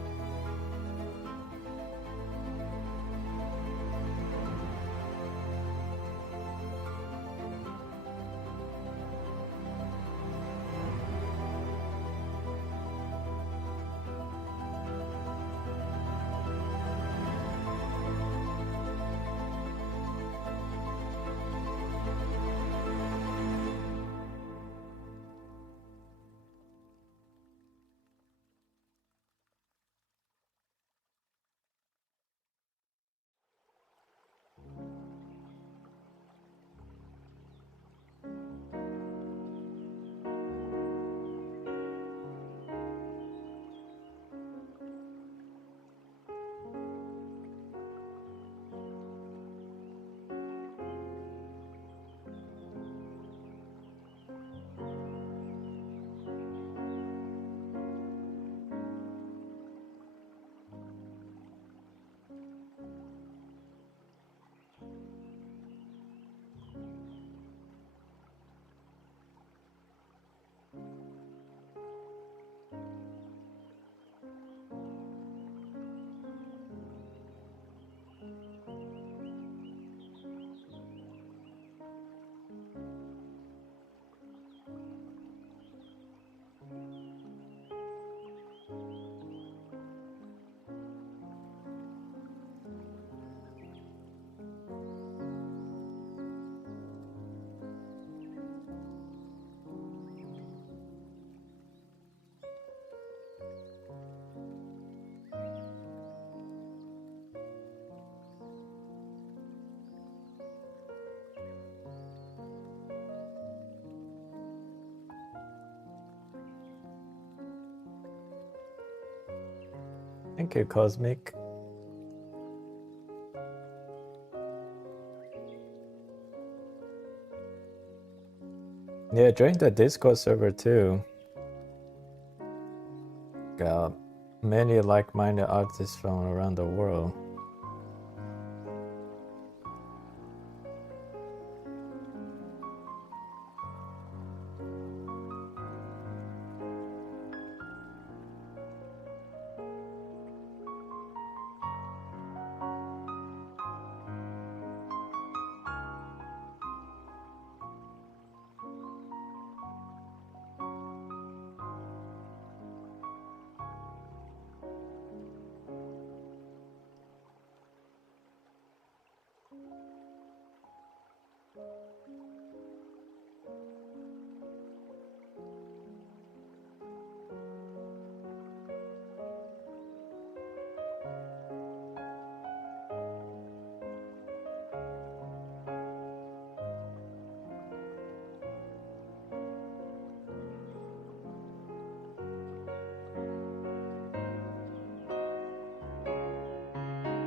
Thank you, Cosmic. Yeah, join the Discord server too. Got many like-minded artists from around the world.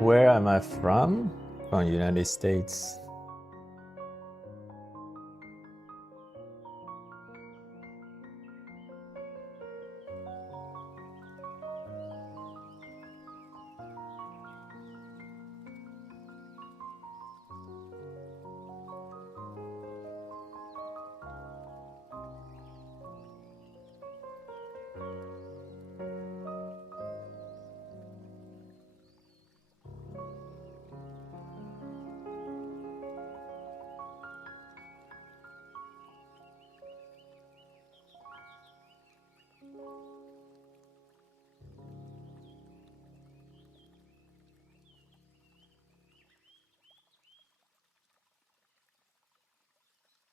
Where am I from? From United States.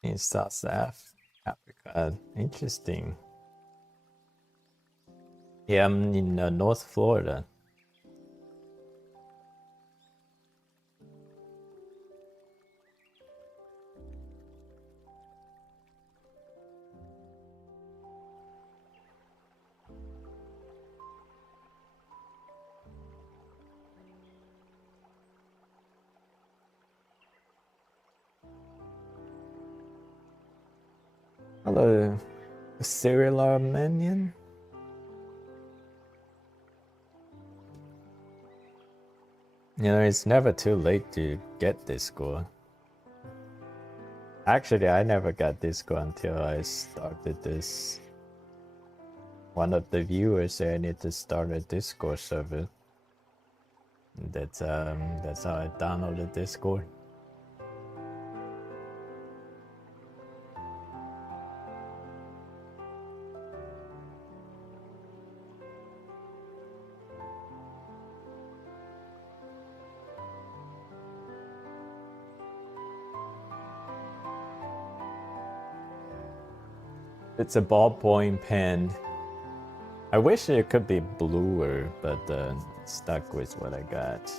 In South Africa. Interesting. Yeah, I'm in North Florida. Hello, Cyril Armenian. You know, it's never too late to get this score. Actually, I never got this score until I started this. One of the viewers said I need to start a Discord server. That's how I downloaded Discord. It's a ballpoint pen. I wish it could be bluer, but stuck with what I got.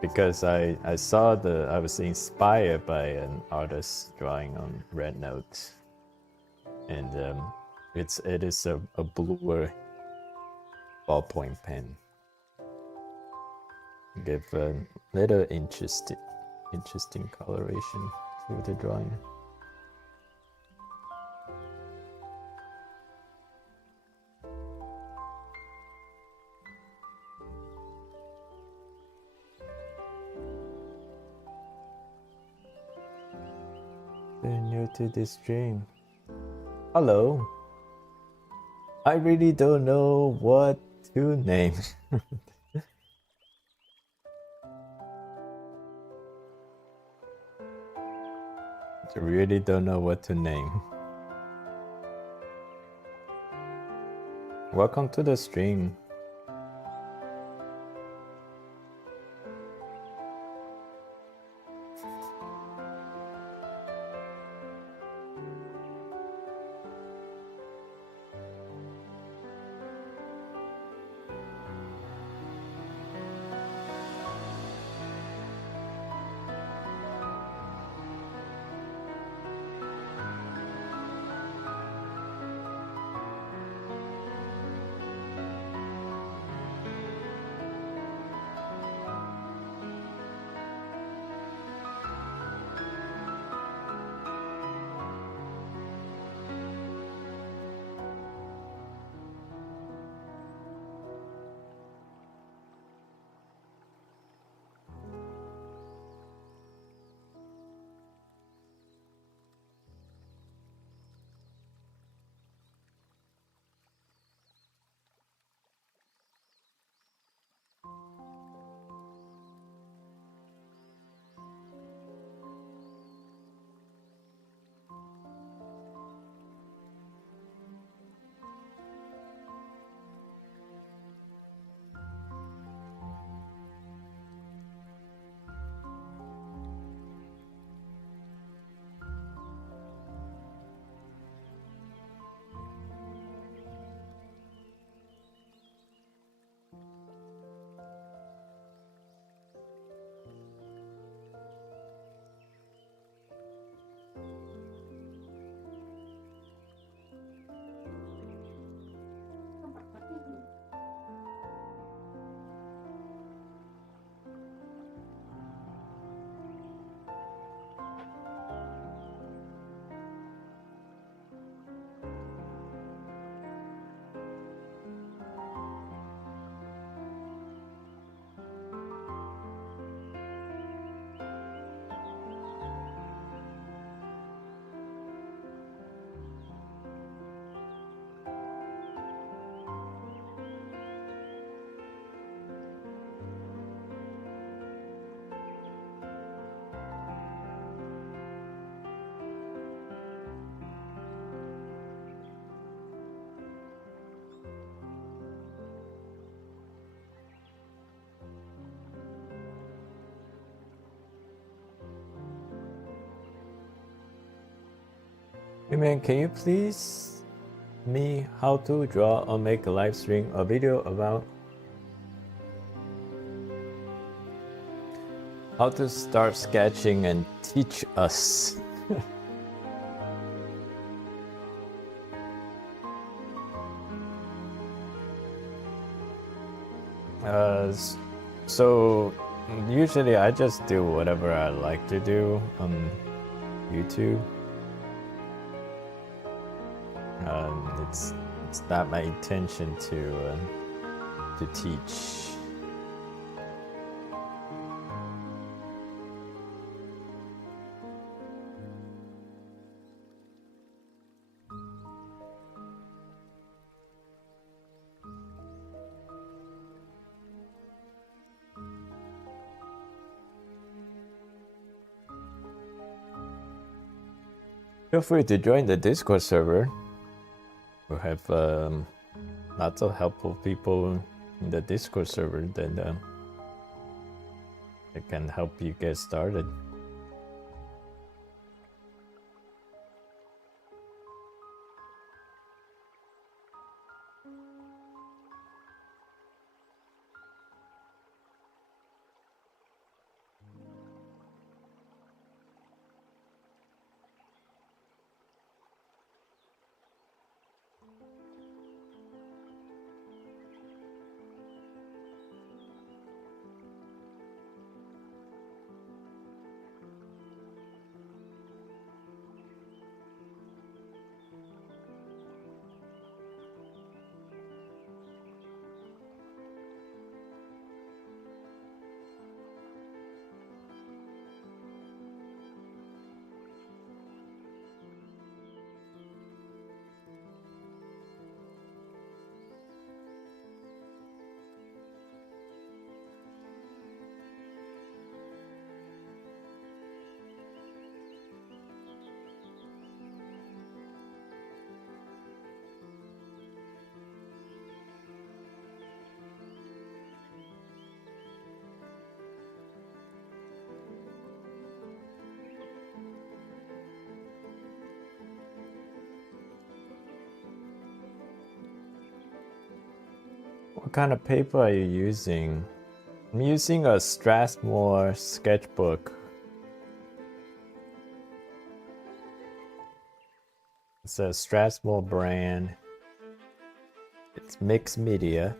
Because I saw I was inspired by an artist drawing on Red Note, and it is a bluer ballpoint pen. Give a little interesting coloration to the drawing. They're new to this stream. Hello. I really don't know what to name. I really don't know what to name. Welcome to the stream. man, can you please me how to draw or make a live stream or video about how to start sketching and teach us? So usually I just do whatever I like to do on YouTube. It's not my intention to teach. Feel free to join the Discord server. We have lots of helpful people in the Discord server that can help you get started. What kind of paper are you using? I'm using a Strathmore sketchbook. It's a Strathmore brand. It's mixed media.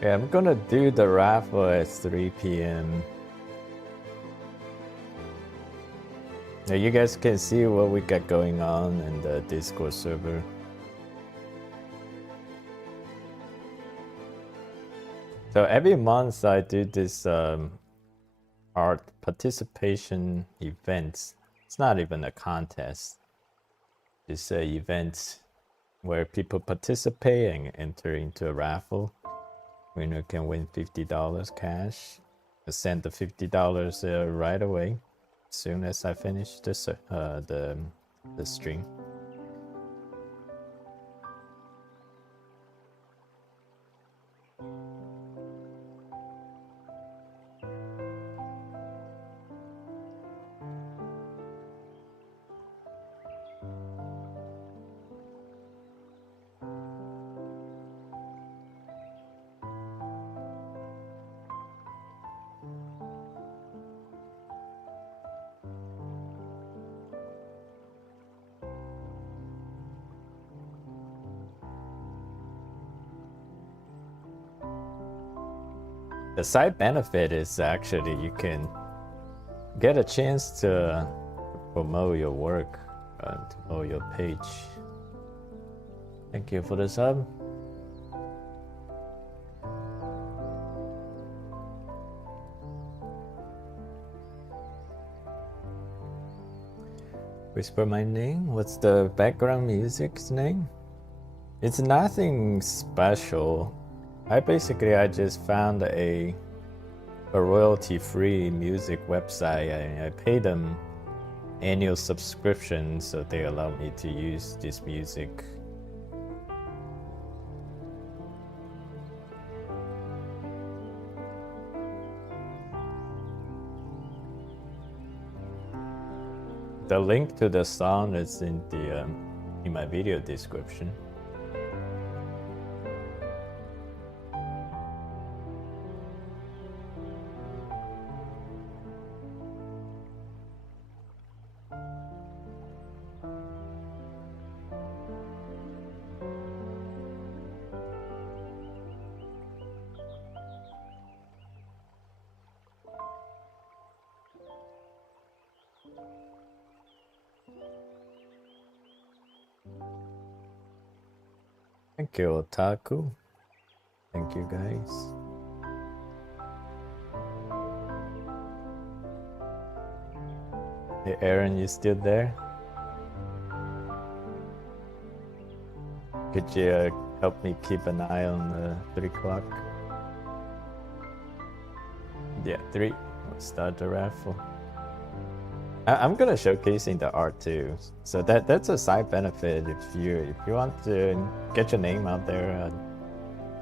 Yeah, I'm gonna do the raffle at 3 p.m. Now you guys can see what we got going on in the Discord server. So every month I do this art participation events. It's not even a contest. It's an event where people participate and enter into a raffle. Winner can win $50 cash. I send the $50 right away, as soon as I finish the stream. The side benefit is actually you can get a chance to promote your work, to promote your page. Thank you for the sub. Whisper my name. What's the background music's name? It's nothing special. I just found a royalty-free music website. I paid them annual subscription, so they allow me to use this music. The link to the song is in my video description. Thank you, Otaku. Thank you, guys. Hey, Aaron, you still there? Could you help me keep an eye on the 3 o'clock? Yeah, 3. Let's start the raffle. I'm gonna showcasing the art too, so that's a side benefit if you want to get your name out there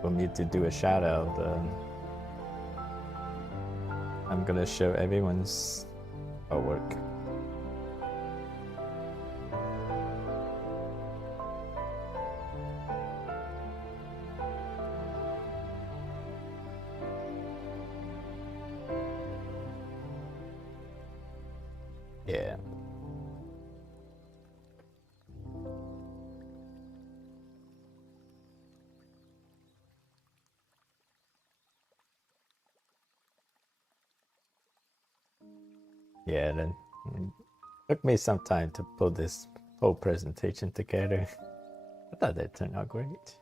for me to do a shout out. I'm gonna show everyone's artwork. Yeah. Yeah, then it took me some time to put this whole presentation together. I thought that turned out great.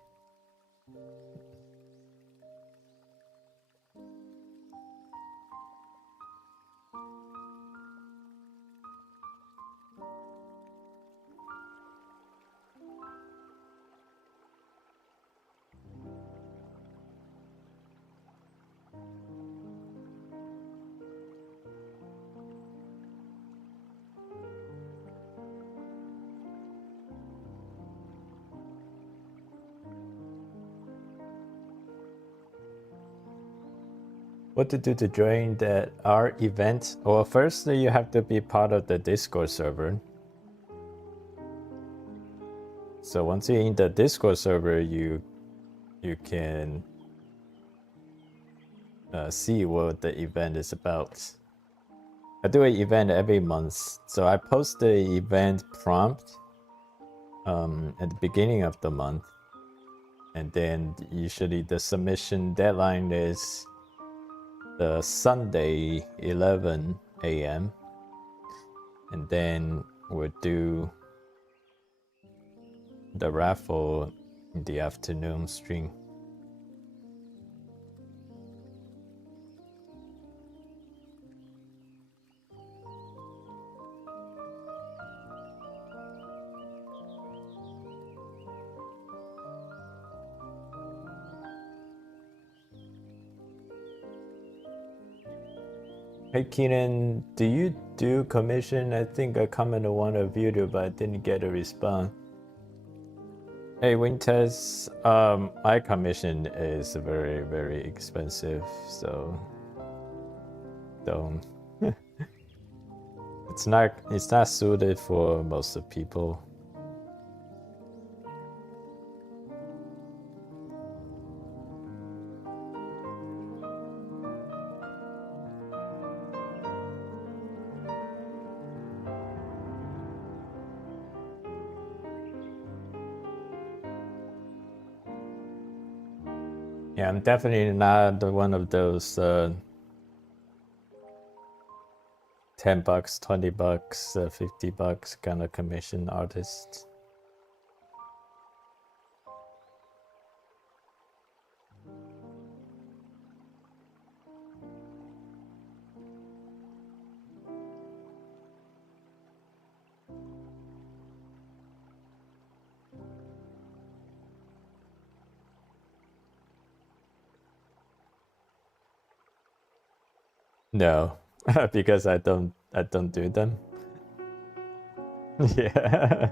What to do to join that art event? Well, first you have to be part of the Discord server. So once you're in the Discord server, you can see what the event is about. I do an event every month, so I post the event prompt at the beginning of the month, and then usually the submission deadline is the Sunday 11 a.m. and then we'll do the raffle in the afternoon stream. Hey Kenan, do you do commission? I think I commented on one of video, but I didn't get a response. Hey Winters, my commission is very, very expensive, so don't. It's not suited for most of people. Yeah, I'm definitely not one of those $10, $20, $50 kind of commission artists. No, because I don't do them. Yeah.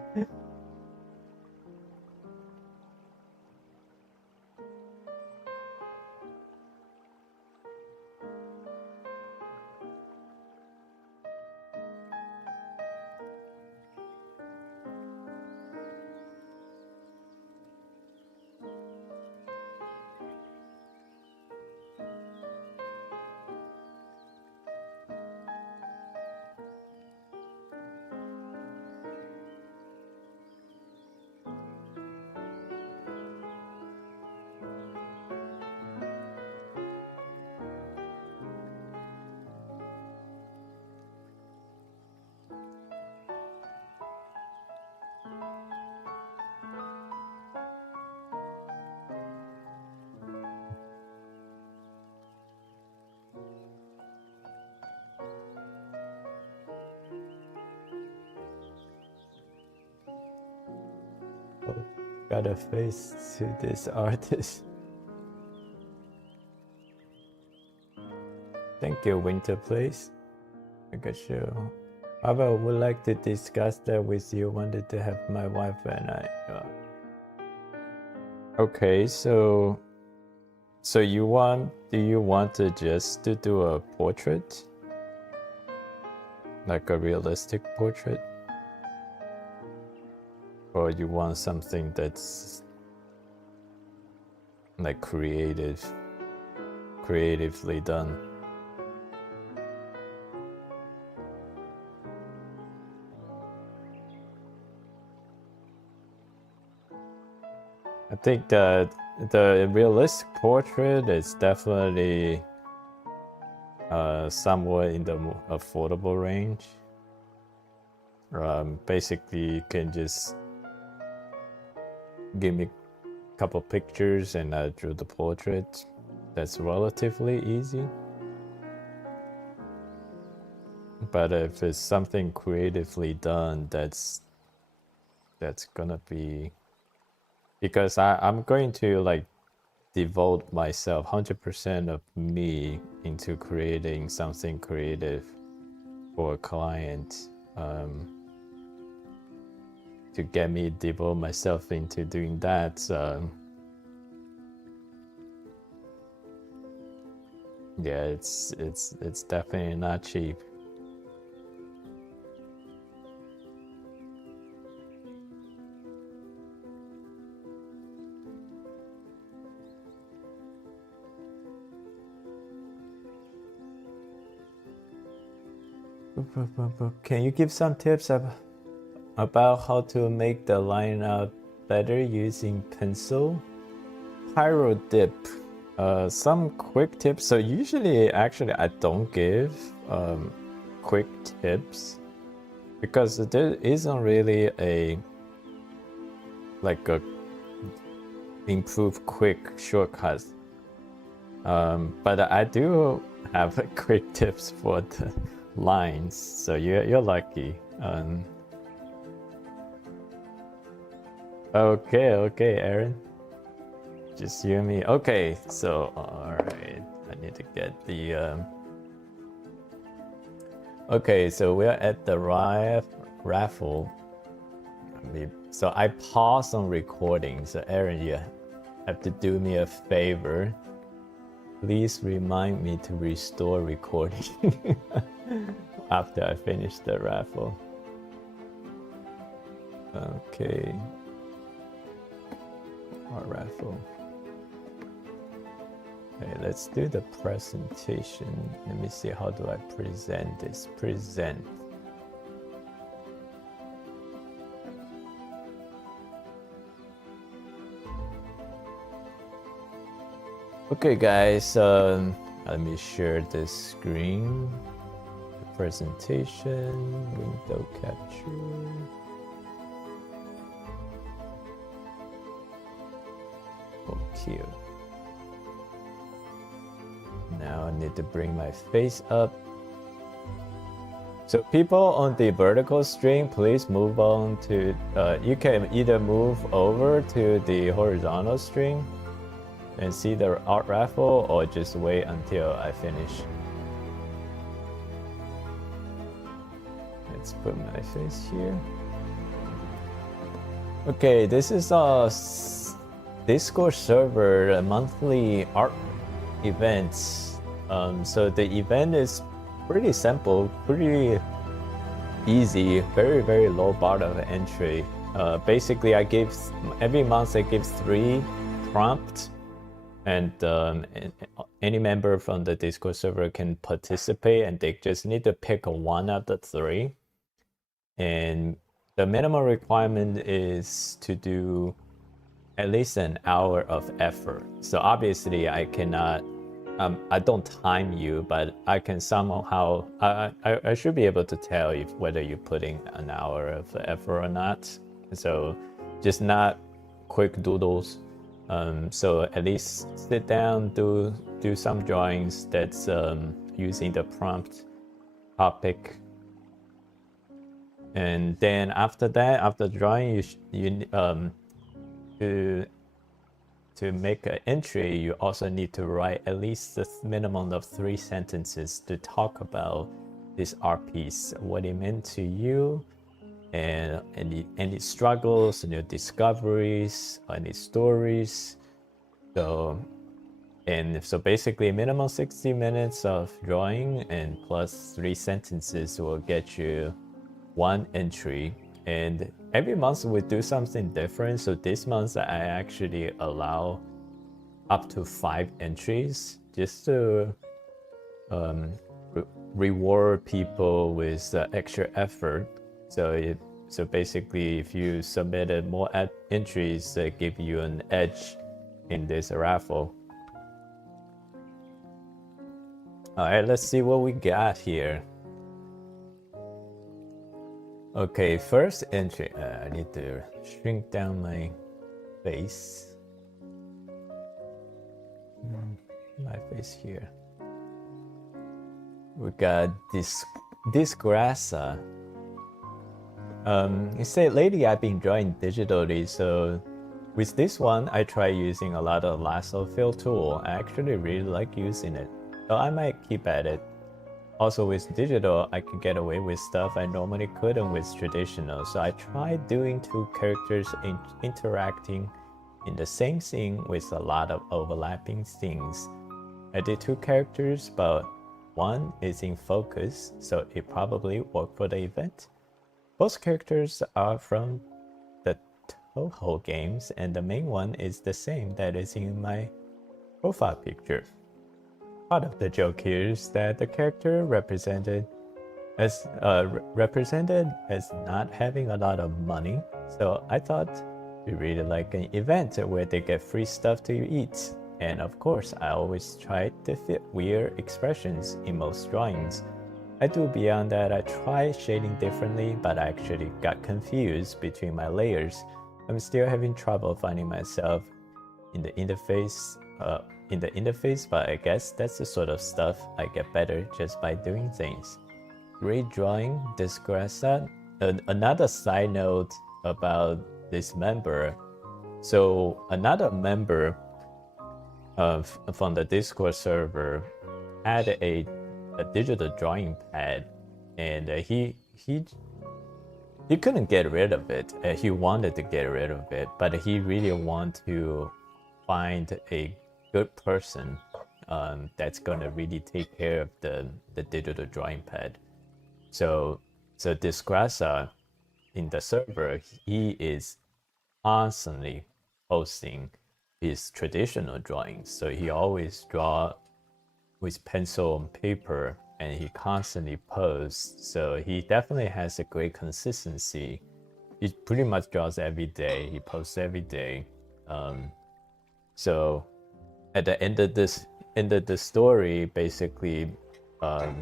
Got a face to this artist. Thank you, Winter Place. I got you. I would like to discuss that with you. Wanted to have my wife and I. Okay, so do you want to just to do a portrait? Like a realistic portrait? Or you want something that's like creatively done? I think that the realistic portrait is definitely somewhat in the affordable range. Basically, you can just give me a couple pictures and I drew the portrait. That's relatively easy. But if it's something creatively done, that's gonna be, because I'm going to like devote myself 100% of me into creating something creative for a client. To get me devote myself into doing that, yeah, it's definitely not cheap. Can you give some tips about how to make the line out better using pencil? Pyro dip. Some quick tips. So usually, actually, I don't give quick tips because there isn't really a improve quick shortcuts. But I do have quick tips for the lines, so you're lucky. Okay, Aaron. Just you and me. Okay, so alright. I need to get the Okay, so we're at the raffle. So I pause on recording. So Aaron, you have to do me a favor. Please remind me to restore recording after I finish the raffle. Okay. Our raffle. Okay, let's do the presentation. Let me see, how do I present this? Present. Okay, guys, let me share the screen. The presentation, window capture. Okay. Now I need to bring my face up. So people on the vertical string, please move on to, you can either move over to the horizontal string and see the art raffle, or just wait until I finish. Let's put my face here. Okay, this is a Discord server, a monthly art events. So the event is pretty simple, pretty easy, very low bar of entry. Basically, every month I give 3 prompts, and any member from the Discord server can participate, and they just need to pick one of the 3. And the minimum requirement is to do at least an hour of effort. So obviously I cannot, I don't time you, but I can somehow, I should be able to tell if whether you're putting an hour of effort or not. So just not quick doodles. So at least sit down, do some drawings that's using the prompt topic. And then after that, after drawing, to make an entry, you also need to write at least a minimum of 3 sentences to talk about this art piece, what it meant to you, and any struggles, any discoveries, any stories. So basically minimum 60 minutes of drawing and plus 3 sentences will get you 1 entry. And every month we do something different. So this month I actually allow up to 5 entries just to reward people with extra effort. So basically, if you submitted more entries, they give you an edge in this raffle. All right, let's see what we got here. Okay, first entry. I need to shrink down my face. My face here. We got Disgrassa. You say, lately I've been drawing digitally, so with this one, I try using a lot of lasso fill tool. I actually really like using it, so I might keep at it. Also with digital, I can get away with stuff I normally couldn't with traditional, so I tried doing 2 characters interacting in the same scene with a lot of overlapping things. I did 2 characters, but one is in focus, so it probably worked for the event. Both characters are from the Toho games, and the main one is the same that is in my profile picture. Part of the joke here is that the character represented as not having a lot of money, so I thought we really like an event where they get free stuff to eat. And of course, I always try to fit weird expressions in most drawings. I do beyond that, I try shading differently, but I actually got confused between my layers. I'm still having trouble finding myself in the interface, but I guess that's the sort of stuff I get better just by doing things. Great drawing, Disgrassa. Another side note about this member. So another member from the Discord server had a digital drawing pad, and he couldn't get rid of it. He wanted to get rid of it, but he really wanted to find a good person that's gonna really take care of the digital drawing pad. So Disgrasa in the server, he is constantly posting his traditional drawings. So he always draw with pencil and paper, and he constantly posts. So he definitely has a great consistency. He pretty much draws every day. He posts every day. So at the end of the story, basically,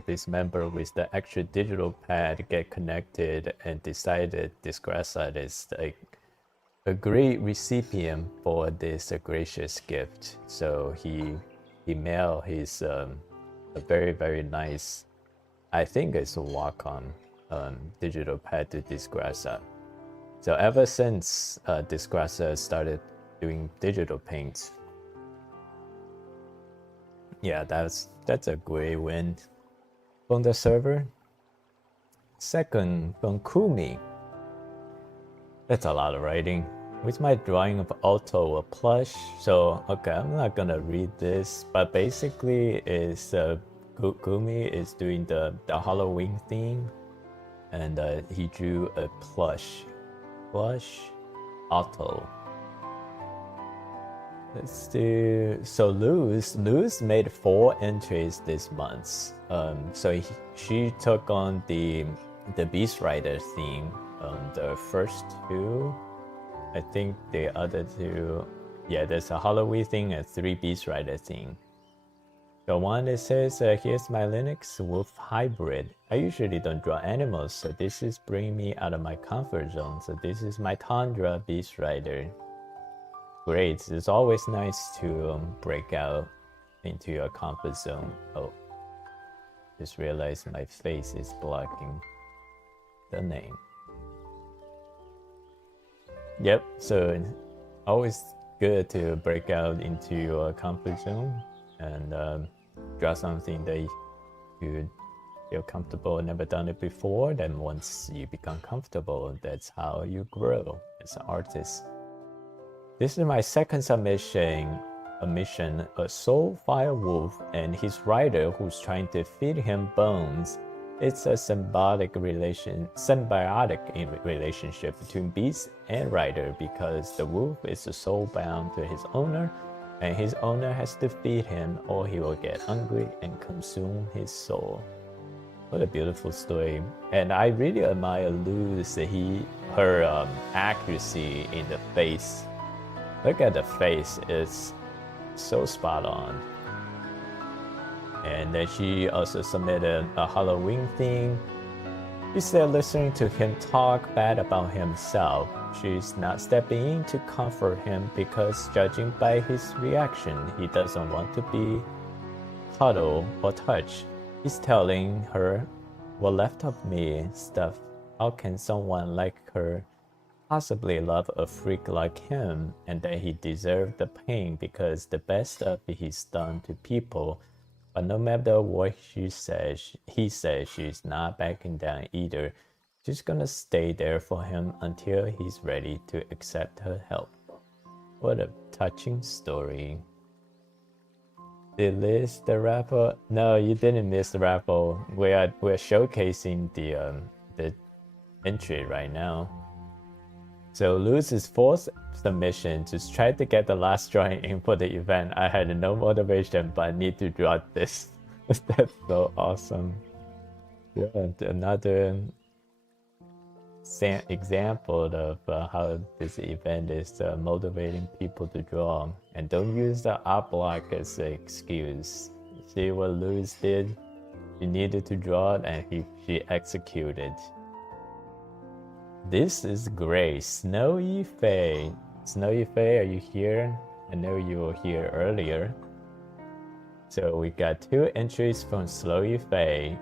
this member with the extra digital pad get connected and decided Disgrasa is a great recipient for this gracious gift. So he mailed his a very nice, I think it's a Wacom digital pad to Disgrasa. So ever since Disgrasa started doing digital paint, yeah, that's a great win from the server. Second, from Kumi. That's a lot of writing. With my drawing of Alto, a plush. So, okay, I'm not gonna read this, but basically is Kumi is doing the Halloween theme, and he drew a plush Alto. Let's do, so Luz made 4 entries this month. So she took on the Beast Rider theme. The first 2, I think the other 2, yeah, there's a Halloween thing and 3 Beast Rider theme. The one that says, here's my Linux Wolf hybrid. I usually don't draw animals, so this is bringing me out of my comfort zone. So this is my Tundra Beast Rider. Great, it's always nice to break out into your comfort zone. Oh, just realized my face is blocking the name. Yep, so always good to break out into your comfort zone and draw something that you feel comfortable, never done it before. Then once you become comfortable, that's how you grow as an artist. This is my second submission, a soul-fire wolf and his rider who's trying to feed him bones. It's a symbiotic relationship between beast and rider, because the wolf is soul-bound to his owner, and his owner has to feed him or he will get hungry and consume his soul. What a beautiful story. And I really admire Luz, her accuracy in the face. Look at the face, it's so spot on. And then she also submitted a Halloween theme. Instead of listening to him talk bad about himself, she's not stepping in to comfort him, because judging by his reaction, he doesn't want to be cuddled or touched. He's telling her, what left of me stuff. How can someone like her possibly love a freak like him, and that he deserved the pain because the best stuff he's done to people. But no matter what he says, she's not backing down either. She's gonna stay there for him until he's ready to accept her help. What a touching story. Did Liz the Raffle? No, you didn't miss the Raffle. We're showcasing the entry right now. So Luz's 4th submission, just tried to get the last drawing in for the event. I had no motivation, but I need to draw this. That's so awesome. Yeah, another example of how this event is motivating people to draw. And don't use the art block as an excuse. See what Luz did? She needed to draw it, and she executed. This is great. Snowy Faye. Snowy Faye, are you here? I know you were here earlier. So we got 2 entries from Snowy Faye.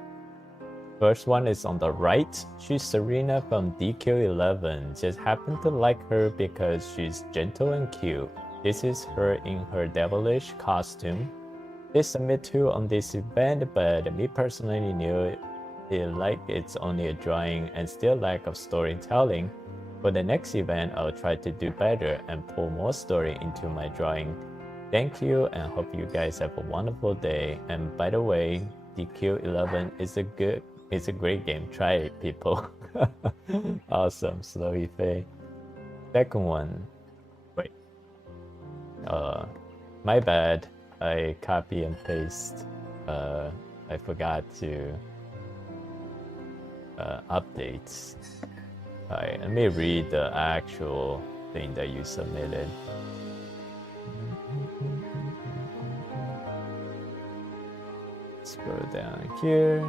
First one is on the right. She's Serena from DQ11. Just happened to like her because she's gentle and cute. This is her in her devilish costume. They submit 2 on this event, but me personally knew feel like it's only a drawing and still lack of storytelling. For the next event, I'll try to do better and pull more story into my drawing. Thank you and hope you guys have a wonderful day. And by the way, DQ11 is a great game. Try it, people. Awesome, Slowy Faye. Second one. Wait. My bad. I copy and paste. I forgot to update. Alright, let me read the actual thing that you submitted. Scroll down here.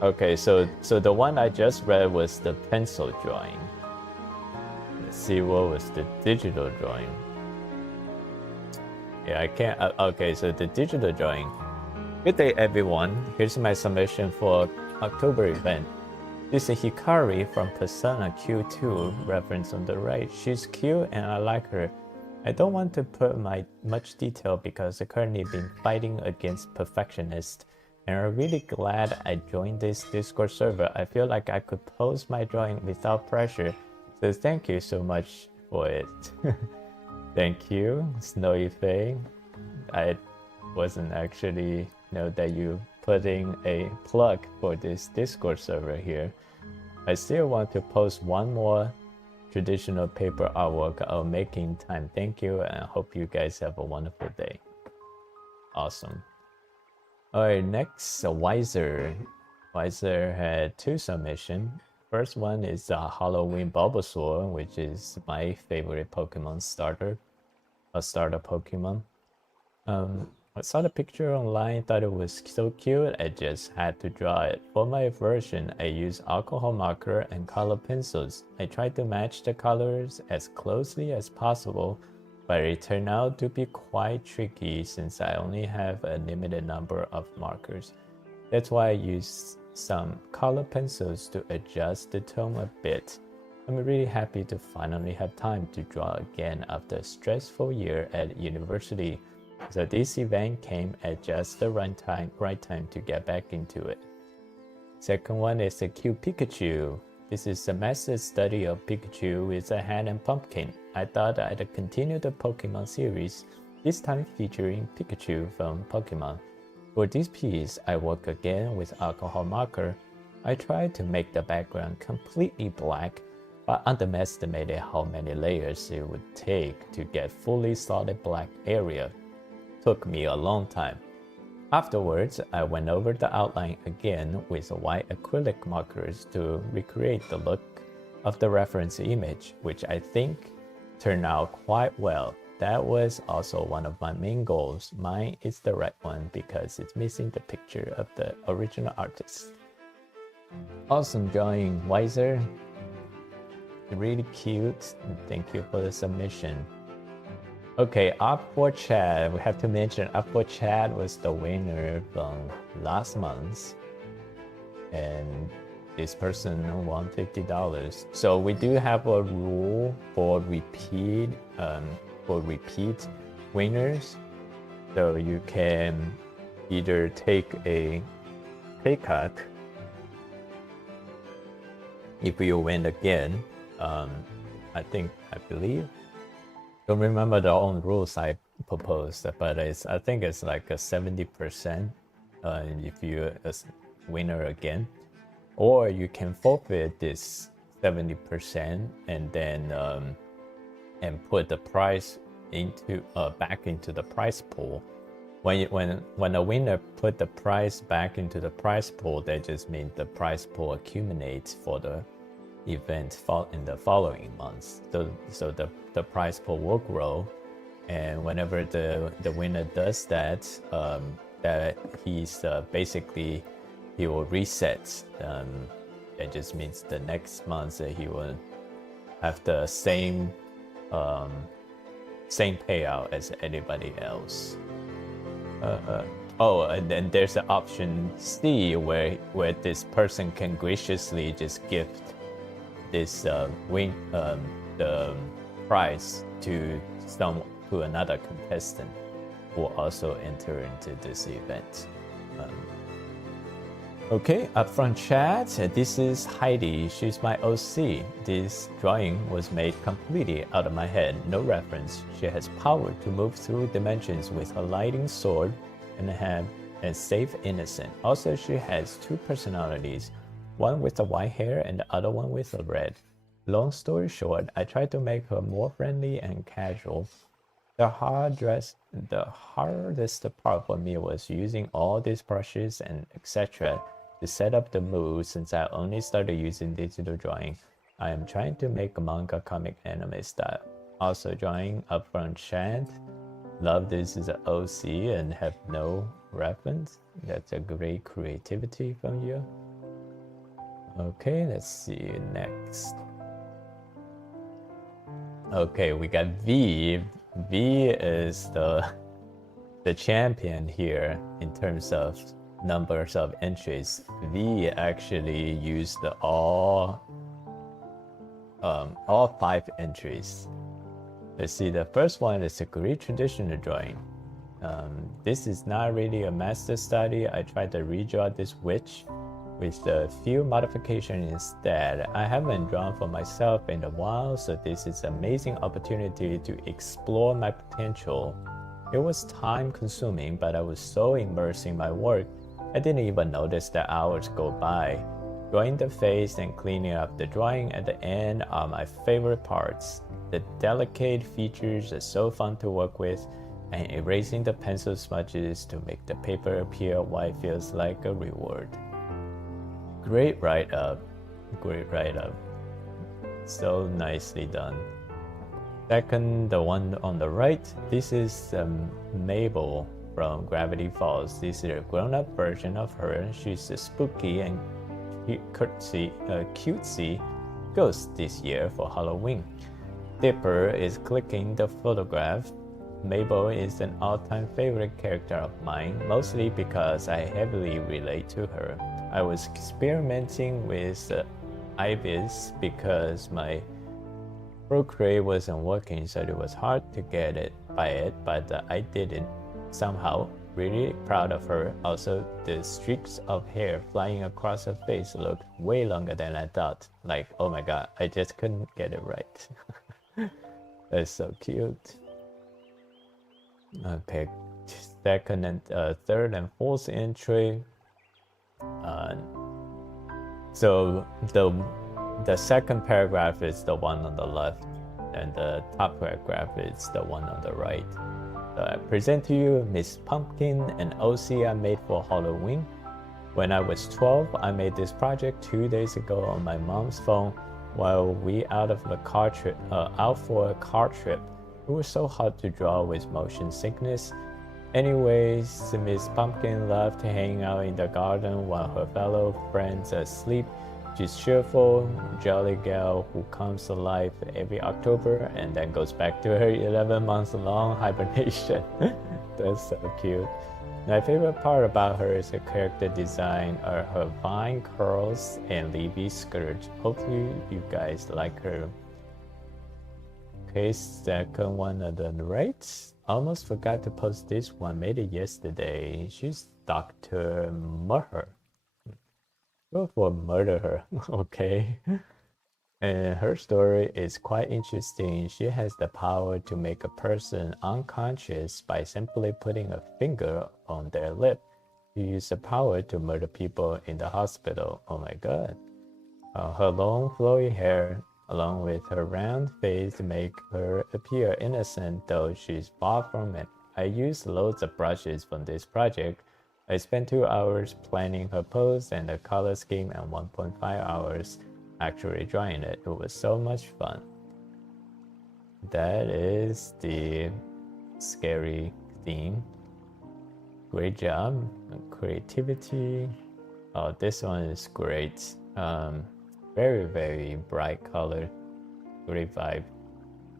Okay, so the one I just read was the pencil drawing. Let's see what was the digital drawing. Yeah, I can't. Okay, so the digital drawing. Good day, everyone. Here's my submission for October event. This is Hikari from Persona Q2, reference on the right. She's cute and I like her. I don't want to put much detail because I've currently been fighting against perfectionists, and I'm really glad I joined this Discord server. I feel like I could post my drawing without pressure, so thank you so much for it. Thank you, Snowy Faye. I wasn't actually know that you putting a plug for this Discord server here. I still want to post one more traditional paper artwork I'll make in time. Thank you and I hope you guys have a wonderful day. Awesome. Alright, next, Wiser. Wiser had 2 submissions. First one is Halloween Bulbasaur, which is my favorite Pokemon starter. A starter Pokemon. I saw the picture online, thought it was so cute, I just had to draw it. For my version, I used alcohol marker and color pencils. I tried to match the colors as closely as possible, but it turned out to be quite tricky since I only have a limited number of markers. That's why I used some color pencils to adjust the tone a bit. I'm really happy to finally have time to draw again after a stressful year at university. So this event came at just the right time to get back into it. Second one is a cute Pikachu. This is a massive study of Pikachu with a hat and pumpkin. I thought I'd continue the Pokemon series, this time featuring Pikachu from Pokemon. For this piece, I work again with alcohol marker. I tried to make the background completely black, but underestimated how many layers it would take to get fully solid black area. Took me a long time. Afterwards, I went over the outline again with white acrylic markers to recreate the look of the reference image, which I think turned out quite well. That was also one of my main goals. Mine is the right one because it's missing the picture of the original artist. Awesome drawing, Wiser. Really cute. Thank you for the submission. Okay, Up for Chad. We have to mention Up for Chad was the winner from last month, and this person won $50. So we do have a rule for repeat winners. So you can either take a pay cut if you win again. I believe. Don't remember the own rules I proposed, but I think it's like a 70% if you're a winner again, or you can forfeit this 70% and then and put the price into back into the prize pool. When a winner put the price back into the prize pool, that just means the prize pool accumulates for the event in the following months. So the prize pool will grow, and whenever the winner does that, that he's basically he will reset. That just means the next month he will have the same payout as anybody else. Oh, and then there's the option C where this person can graciously just gift this the prize to another contestant who will also enter into this event. Okay, upfront chat. This is Heidi. She's my OC. This drawing was made completely out of my head, no reference. She has power to move through dimensions with her lighting sword and save innocent. Also, she has two personalities, one with the white hair and the other one with the red. Long story short, I tried to make her more friendly and casual. The hardest part for me was using all these brushes and etc. to set up the mood since I only started using digital drawing. I am trying to make a manga comic anime style. Also drawing upfront chant. Love this is an OC and have no reference. That's a great creativity from you. Okay, let's see next. Okay, we got V. V is the champion here in terms of numbers of entries. V actually used all 5 entries. Let's see, the first one is a great traditional drawing. This is not really a master study. I tried to redraw this witch with a few modifications instead. I haven't drawn for myself in a while, so this is an amazing opportunity to explore my potential. It was time consuming, but I was so immersed in my work, I didn't even notice the hours go by. Drawing the face and cleaning up the drawing at the end are my favorite parts. The delicate features are so fun to work with, and erasing the pencil smudges to make the paper appear white feels like a reward. Great write-up, great write-up. So nicely done. Second, the one on the right, this is Mabel from Gravity Falls. This is a grown-up version of her. She's a spooky and cutesy ghost this year for Halloween. Dipper is clicking the photograph. Mabel is an all-time favorite character of mine, mostly because I heavily relate to her. I was experimenting with Ibis because my Procreate wasn't working, so it was hard to get it by it, but I did it somehow. Really proud of her. Also, the streaks of hair flying across her face looked way longer than I thought. Like, oh my god, I just couldn't get it right. That's so cute. Okay, second and third and fourth entry. So the second paragraph is the one on the left, and the top paragraph is the one on the right. So I present to you Miss Pumpkin, an OC I made for Halloween. When I was 12, I made this project 2 days ago on my mom's phone while we out for a car trip. It was so hard to draw with motion sickness. Anyways, Miss Pumpkin loved to hang out in the garden while her fellow friends are asleep. She's cheerful, jolly gal who comes to life every October and then goes back to her 11-month-long hibernation. That's so cute. My favorite part about her is her character design are her vine curls and leafy skirt. Hopefully you guys like her. Okay, second one on the right. Almost forgot to post this one. Made it yesterday. She's Dr. Murder. Go for murder her. Okay. And her story is quite interesting. She has the power to make a person unconscious by simply putting a finger on their lip. She used the power to murder people in the hospital. Oh my god. Her long flowy hair along with her round face make her appear innocent, though she's far from it. I used loads of brushes from this project. I spent 2 hours planning her pose and the color scheme and 1.5 hours actually drawing it. It was so much fun. That is the scary theme. Great job. Creativity. Oh, this one is great. Very, very bright color. Great vibe.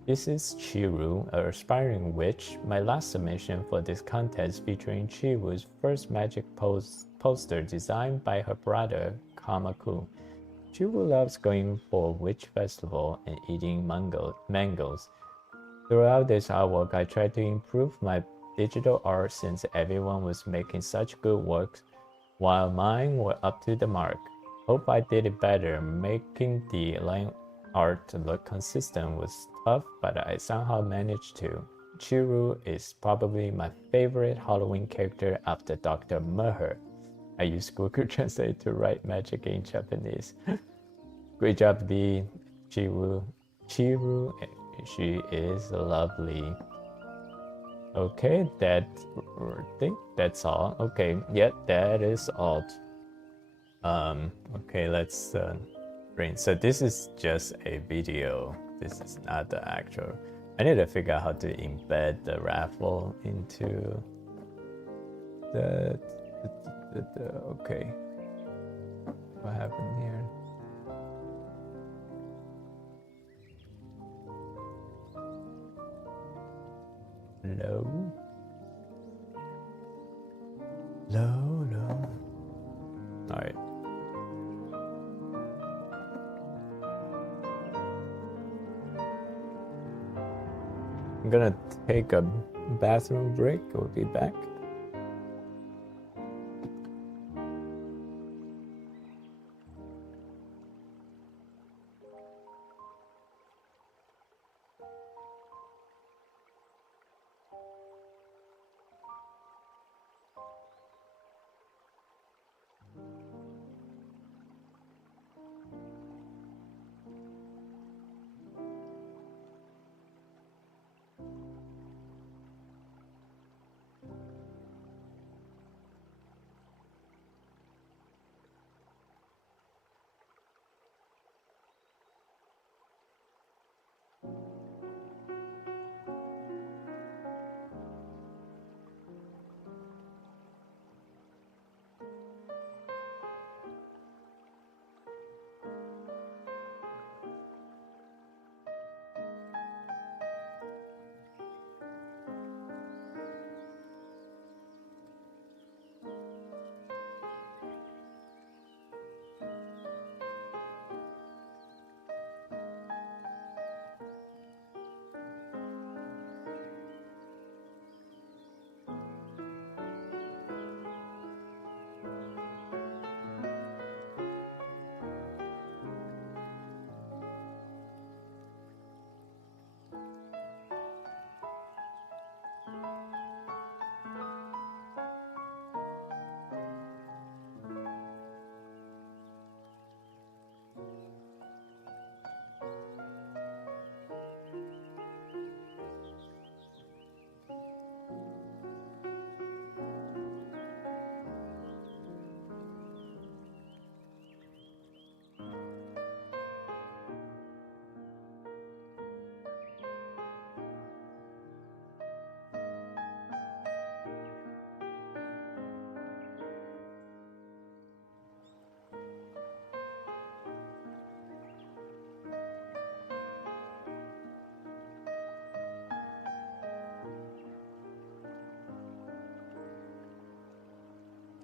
This is Chiru, an aspiring witch. My last submission for this contest featuring Chiru's first magic poster designed by her brother, Kamaku. Chiru loves going for witch festival and eating mangoes. Throughout this artwork, I tried to improve my digital art since everyone was making such good work. while mine were up to the mark. Hope I did it better. Making the line art look consistent was tough, but I somehow managed to. Chiru is probably my favorite Halloween character after Dr. Meher. I use Google Translate to write magic in Japanese. Great job, Lee. Chiru, she is lovely. Okay, I think that's all. Okay, yeah, that is all. Okay, let's bring. So this is just a video. This is not the actual. I need to figure out how to embed the raffle into the okay. What happened here? Low. All right. I'm gonna take a bathroom break. We'll be back.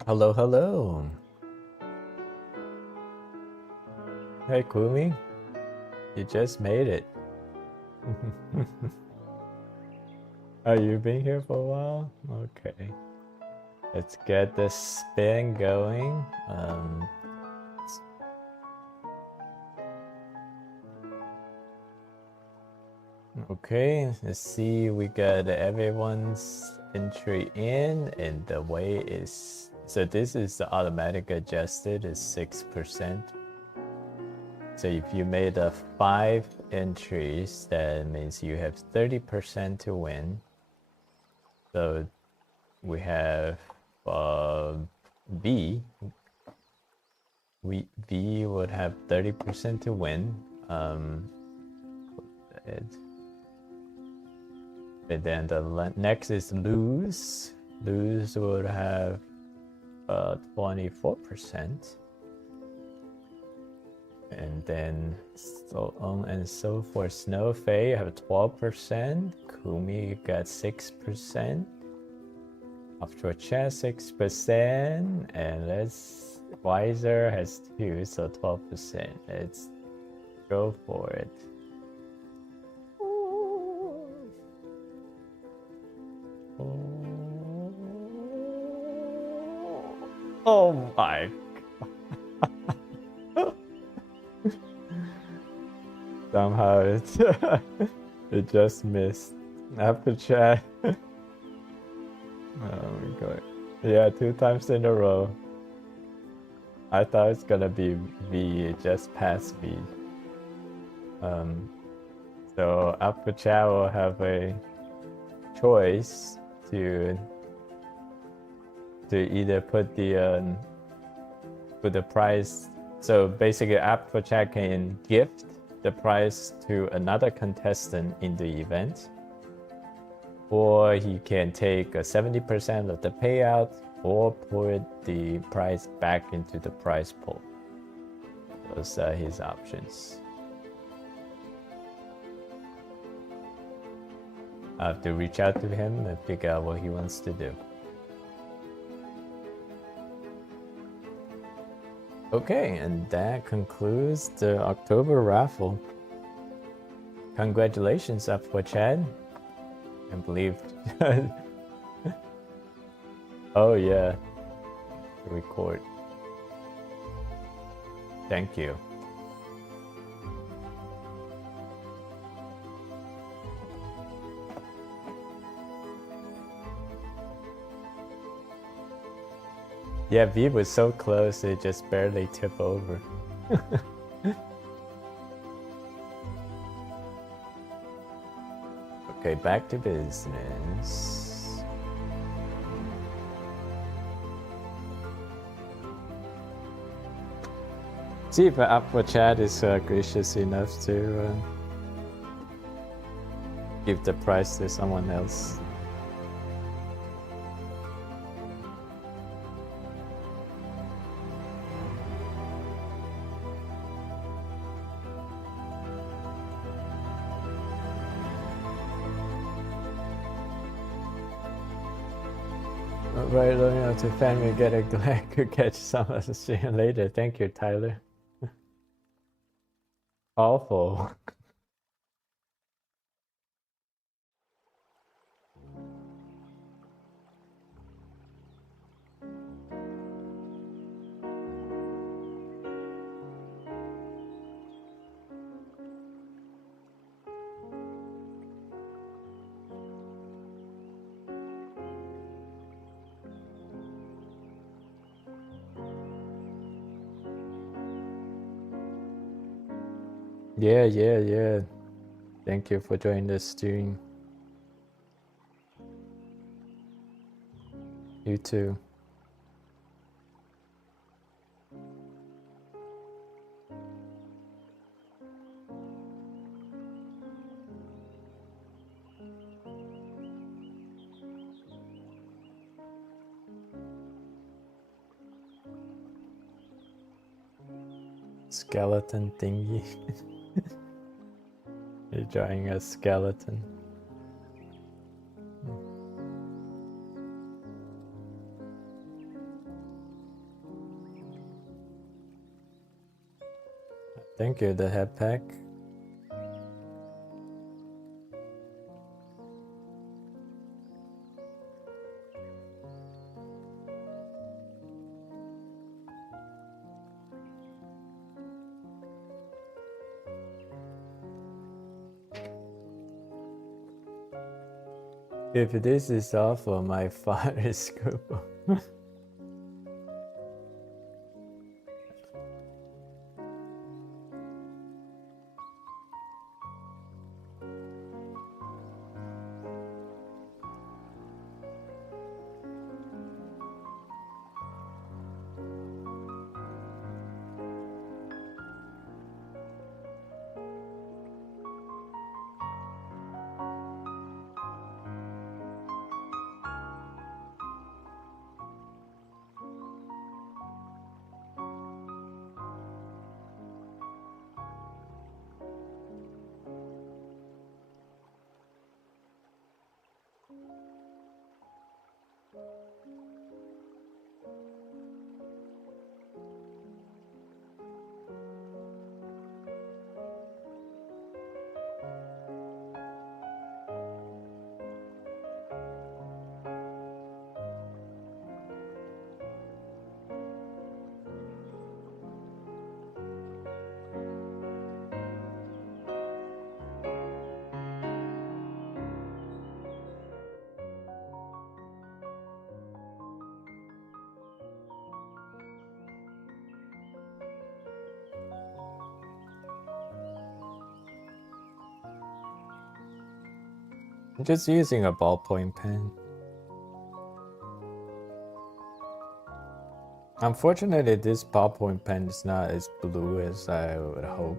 Hello, hello. Hey, Kumi. You just made it. Oh, you've been here for a while? Okay. Let's get the spin going. Okay, let's see. We got everyone's entry in, and the way is so. This is the automatic adjusted is 6%. So if you made 5 entries, that means you have 30% to win. So we have V. V would have 30% to win. And then the next is lose. Lose would have 24%. And then so on and so forth. Snowfay, you have 12%. Kumi, you got 6%. Offshore Chat, 6%. And let's Wiser has 2, so 12%. Let's go for it. Oh my. Somehow it it just missed. After chat. Oh my god. Yeah, 2 times in a row. I thought it's gonna be V, it just passed V. So Alpha Chat will have a choice to either put the prize. So basically, Alpha Chat can gift the prize to another contestant in the event, or he can take 70% of the payout, or put the prize back into the prize pool. Those are his options. I have to reach out to him and figure out what he wants to do. Okay, and that concludes the October raffle. Congratulations, up for Chad. I believe. Oh yeah, record. Thank you. Yeah, V was so close, it just barely tipped over. Okay, back to business. See if Aqua Chat is gracious enough to give the prize to someone else. Right, learning how to family get a glad could catch some of the stream later. Thank you, Tyler. Awful. Yeah. Thank you for joining the stream. You too. Skeleton thingy. You're drawing a skeleton. Thank you, the head pack. If this is awful, my father is scribble. I'm just using a ballpoint pen. Unfortunately, this ballpoint pen is not as blue as I would hope.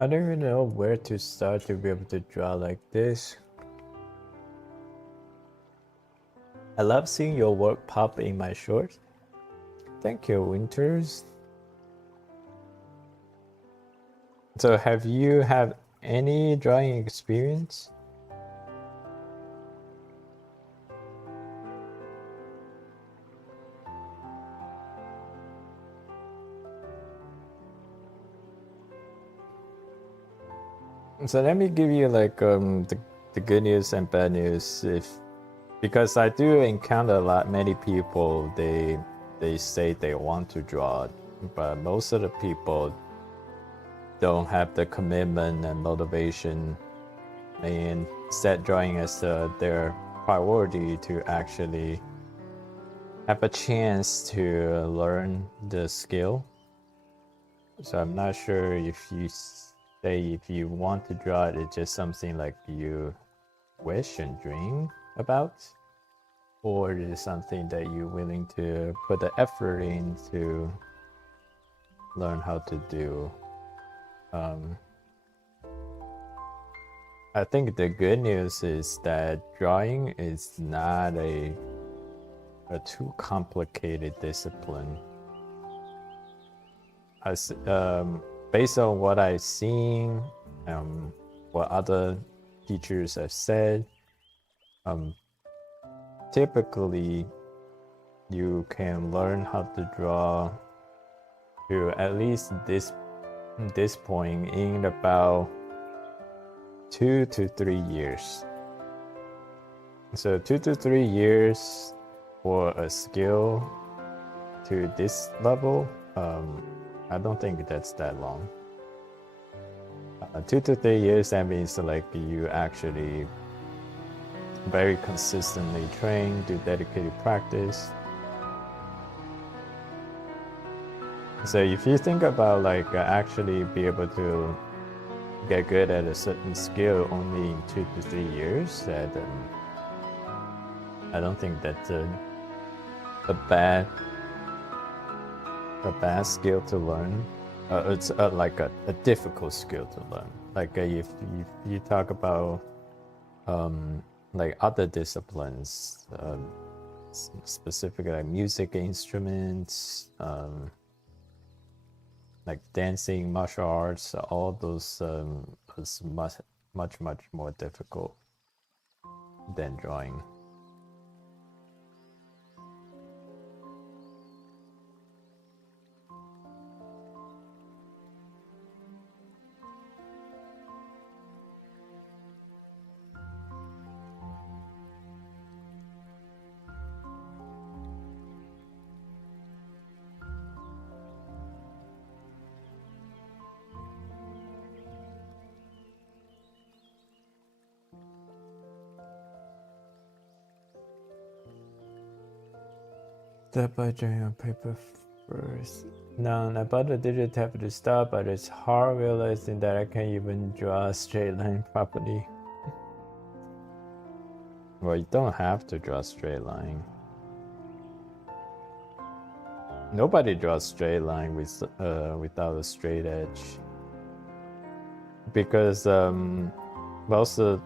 I don't even know where to start to be able to draw like this. I love seeing your work pop in my shorts. Thank you, Winters. So have you had any drawing experience? So let me give you like the good news and bad news, because I do encounter many people, they say they want to draw, but most of the people don't have the commitment and motivation and set drawing as their priority to actually have a chance to learn the skill. So I'm not sure if you say if you want to draw it, it's just something like you wish and dream about, or it is something that you're willing to put the effort in to learn how to do. I think the good news is that drawing is not a too complicated discipline. Based on what I've seen, what other teachers have said, typically you can learn how to draw to at least this point in about 2 to 3 years. So 2 to 3 years for a skill to this level, I don't think that's that long. 2 to 3 years, that means like you actually very consistently train, do dedicated practice. So if you think about like actually be able to get good at a certain skill only in 2 to 3 years, that I don't think that's a bad skill to learn. It's like a difficult skill to learn. Like if you talk about like other disciplines, specifically like music instruments, like dancing, martial arts, all those is much more difficult than drawing. Start by drawing on paper first. No, I bought a digital tablet to start, but it's hard realizing that I can't even draw a straight line properly. Well, you don't have to draw a straight line. Nobody draws straight line with without a straight edge, because most of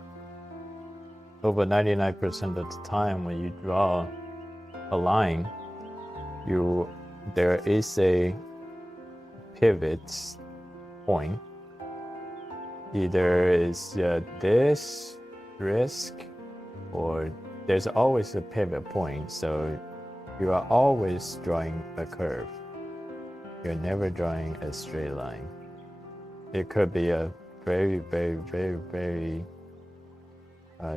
over 99% of the time when you draw a line, there is a pivot point. Either is this risk, or there's always a pivot point. So you are always drawing a curve. You're never drawing a straight line. It could be a very, very, very, very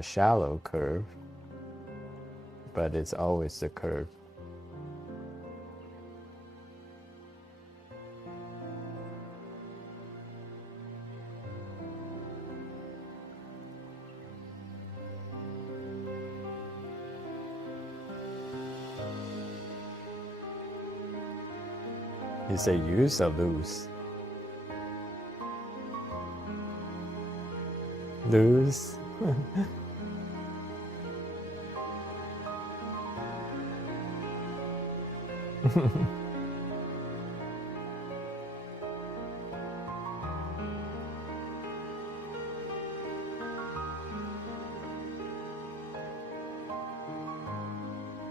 shallow curve, but it's always a curve. You say use or lose? Lose?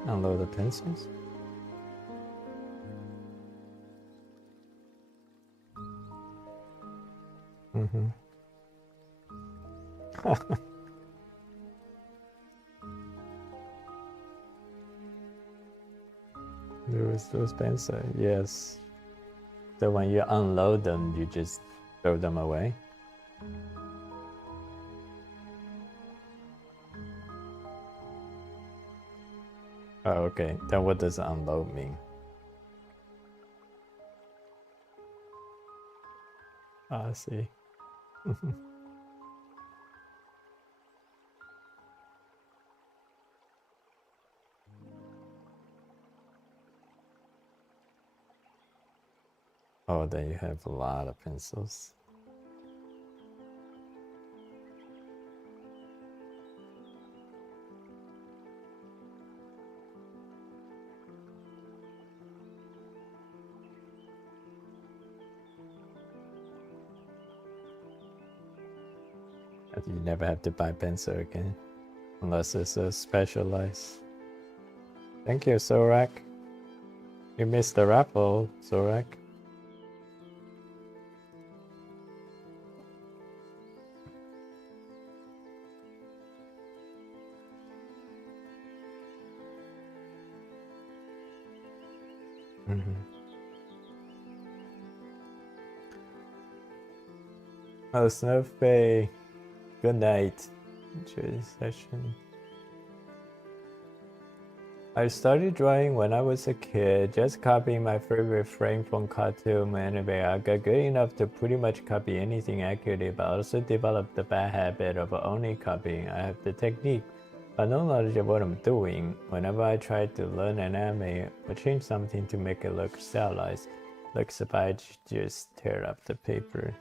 Unload the pencils? Those pencils, yes. So when you unload them, you just throw them away? Oh, okay. Then what does unload mean? I see. Oh, then you have a lot of pencils. You never have to buy pencil again, unless it's a specialized. Thank you, Sorak. You missed the raffle, Sorak. Oh, Snowfay. Good night. Enjoy the session. I started drawing when I was a kid, just copying my favorite frame from cartoon anime. I got good enough to pretty much copy anything accurately, but also developed the bad habit of only copying. I have the technique, but no knowledge of what I'm doing. Whenever I try to learn an anime or change something to make it look stylized, looks if I just tear up the paper.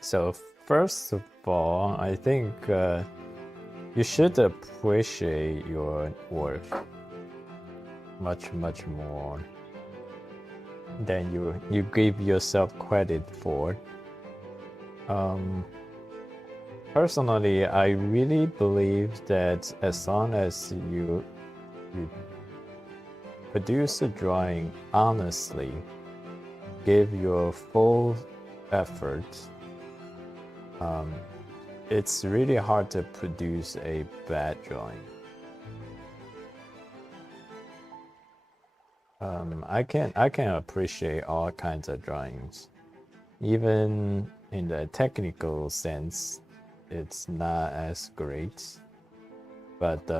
So first of all, I think you should appreciate your work much more than you give yourself credit for. Personally, I really believe that as long as you produce a drawing honestly, give your full effort, it's really hard to produce a bad drawing. I can appreciate all kinds of drawings, even in the technical sense. It's not as great, but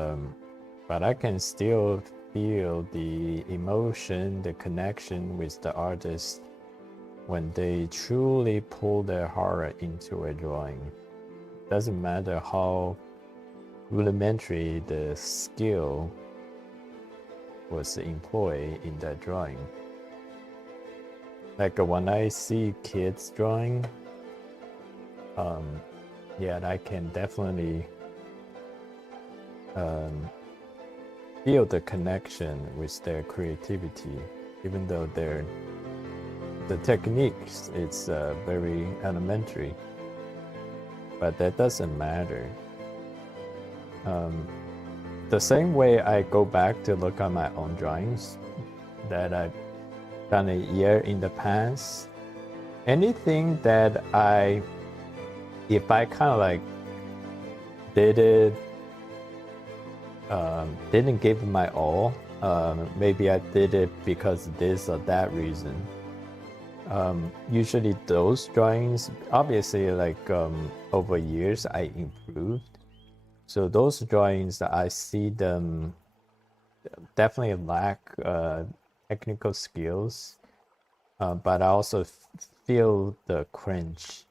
I can still feel the emotion, the connection with the artist when they truly pull their heart into a drawing. Doesn't matter how rudimentary the skill was employed in that drawing. Like when I see kids drawing, yeah, I can definitely feel the connection with their creativity, even though the techniques, it's very elementary, but that doesn't matter. The same way I go back to look at my own drawings that I've done a year in the past, anything that if I kind of like did it, didn't give my all, maybe I did it because this or that reason. Usually those drawings, obviously like over years I improved. So those drawings, I see them definitely lack technical skills, but I also feel the cringiness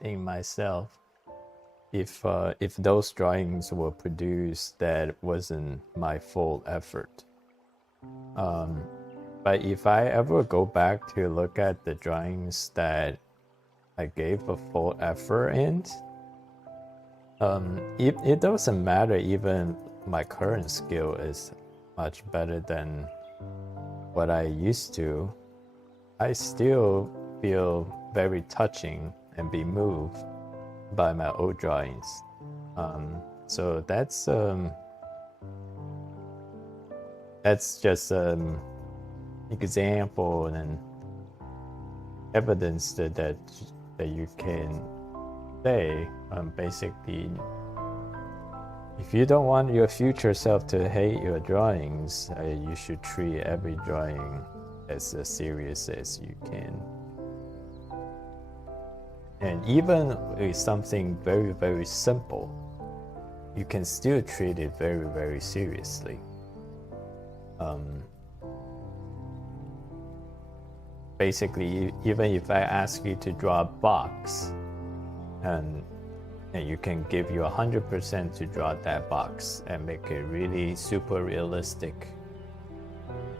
in myself if those drawings were produced that wasn't my full effort. But if I ever go back to look at the drawings that I gave a full effort in, it doesn't matter even my current skill is much better than what I used to. I still feel very touching and be moved by my old drawings. So that's just example and evidence that you can say basically, if you don't want your future self to hate your drawings, you should treat every drawing as serious as you can. And even with something very, very simple, you can still treat it very, very seriously. Basically, even if I ask you to draw a box, and you can give you 100% to draw that box and make it really super realistic,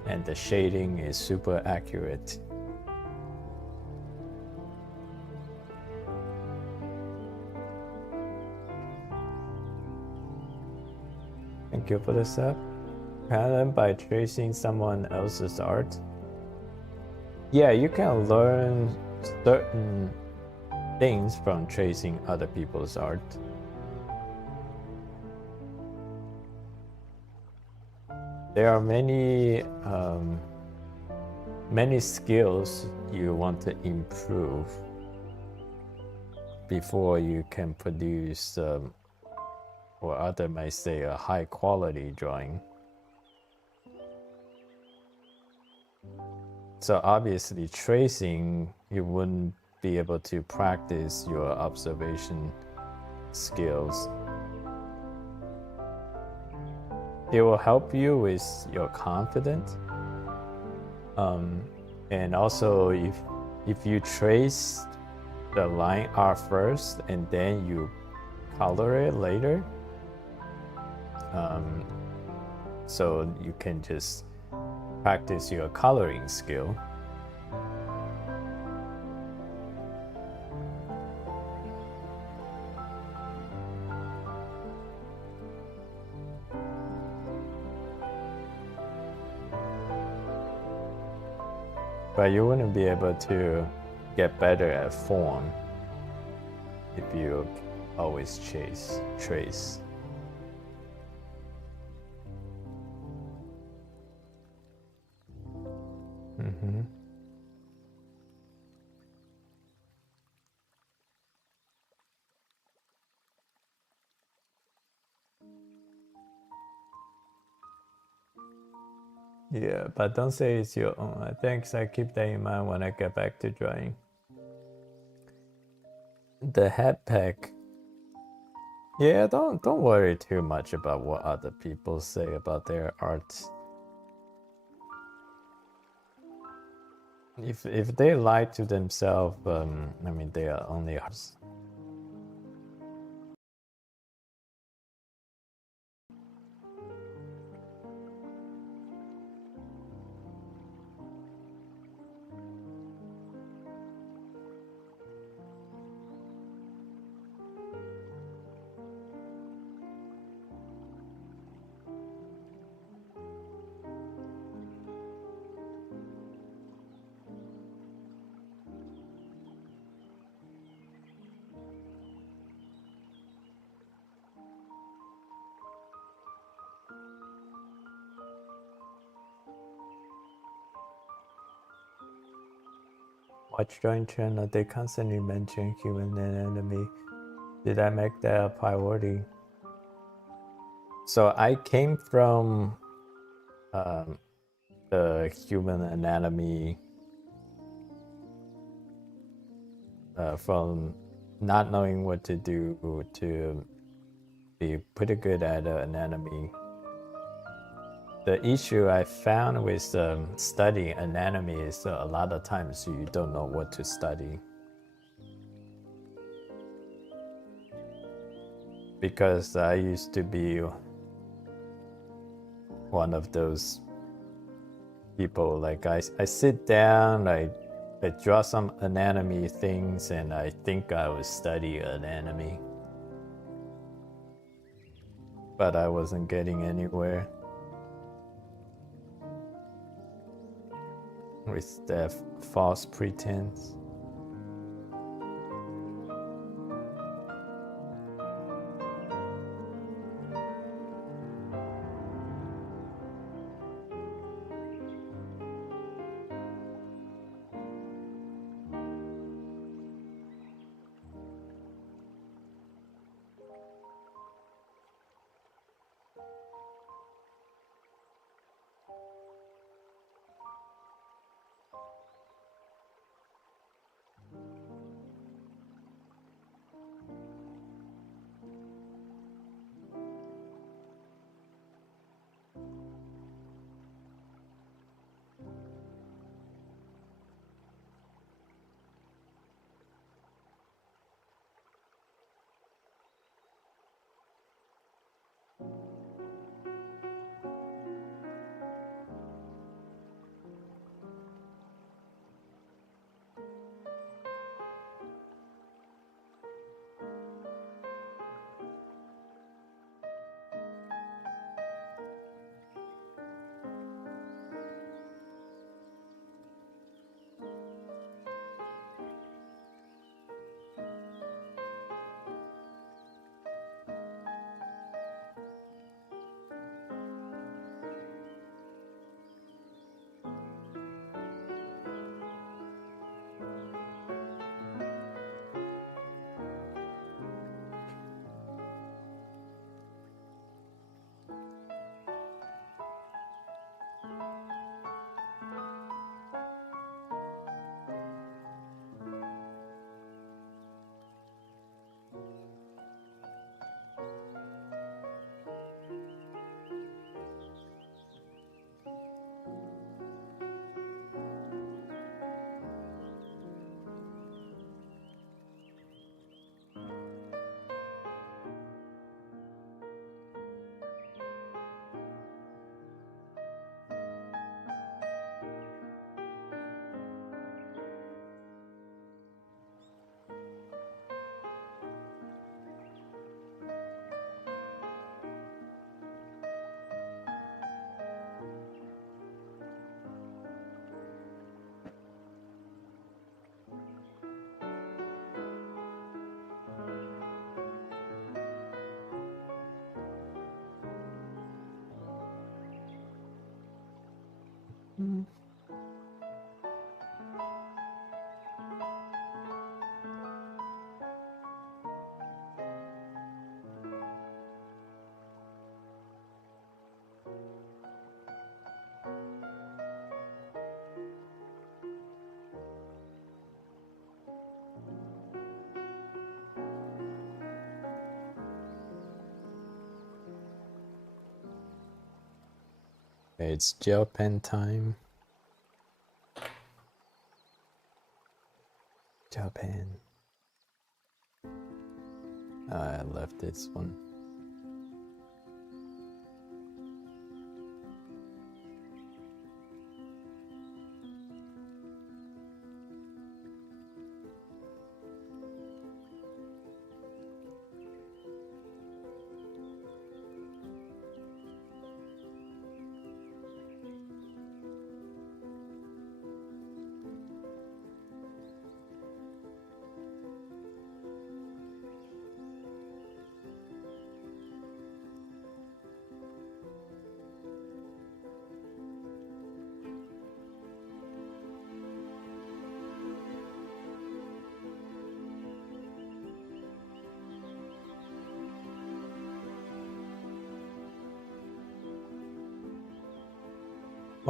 and the shading is super accurate. Thank you for the sub. Kenan, by tracing someone else's art. Yeah, you can learn certain things from tracing other people's art. There are many skills you want to improve before you can produce, or other might say, a high quality drawing. So obviously tracing, you wouldn't be able to practice your observation skills. It will help you with your confidence. And also if you trace the line art first and then you color it later, so you can just practice your coloring skill. But you wouldn't be able to get better at form if you always trace. Yeah, but don't say it's your own. Thanks, I keep that in mind when I get back to drawing. The head pack. Yeah, don't worry too much about what other people say about their art. If they lie to themselves, I mean, they are only artists. watch joint channel, they constantly mention human anatomy. Did I make that a priority? So I came from the human anatomy from not knowing what to do to be pretty good at anatomy. The issue I found with studying anatomy is a lot of times you don't know what to study. Because I used to be one of those people, like I sit down, I draw some anatomy things, and I think I would study anatomy. But I wasn't getting anywhere with that false pretense. It's gel pen time. Gel pen. I left this one.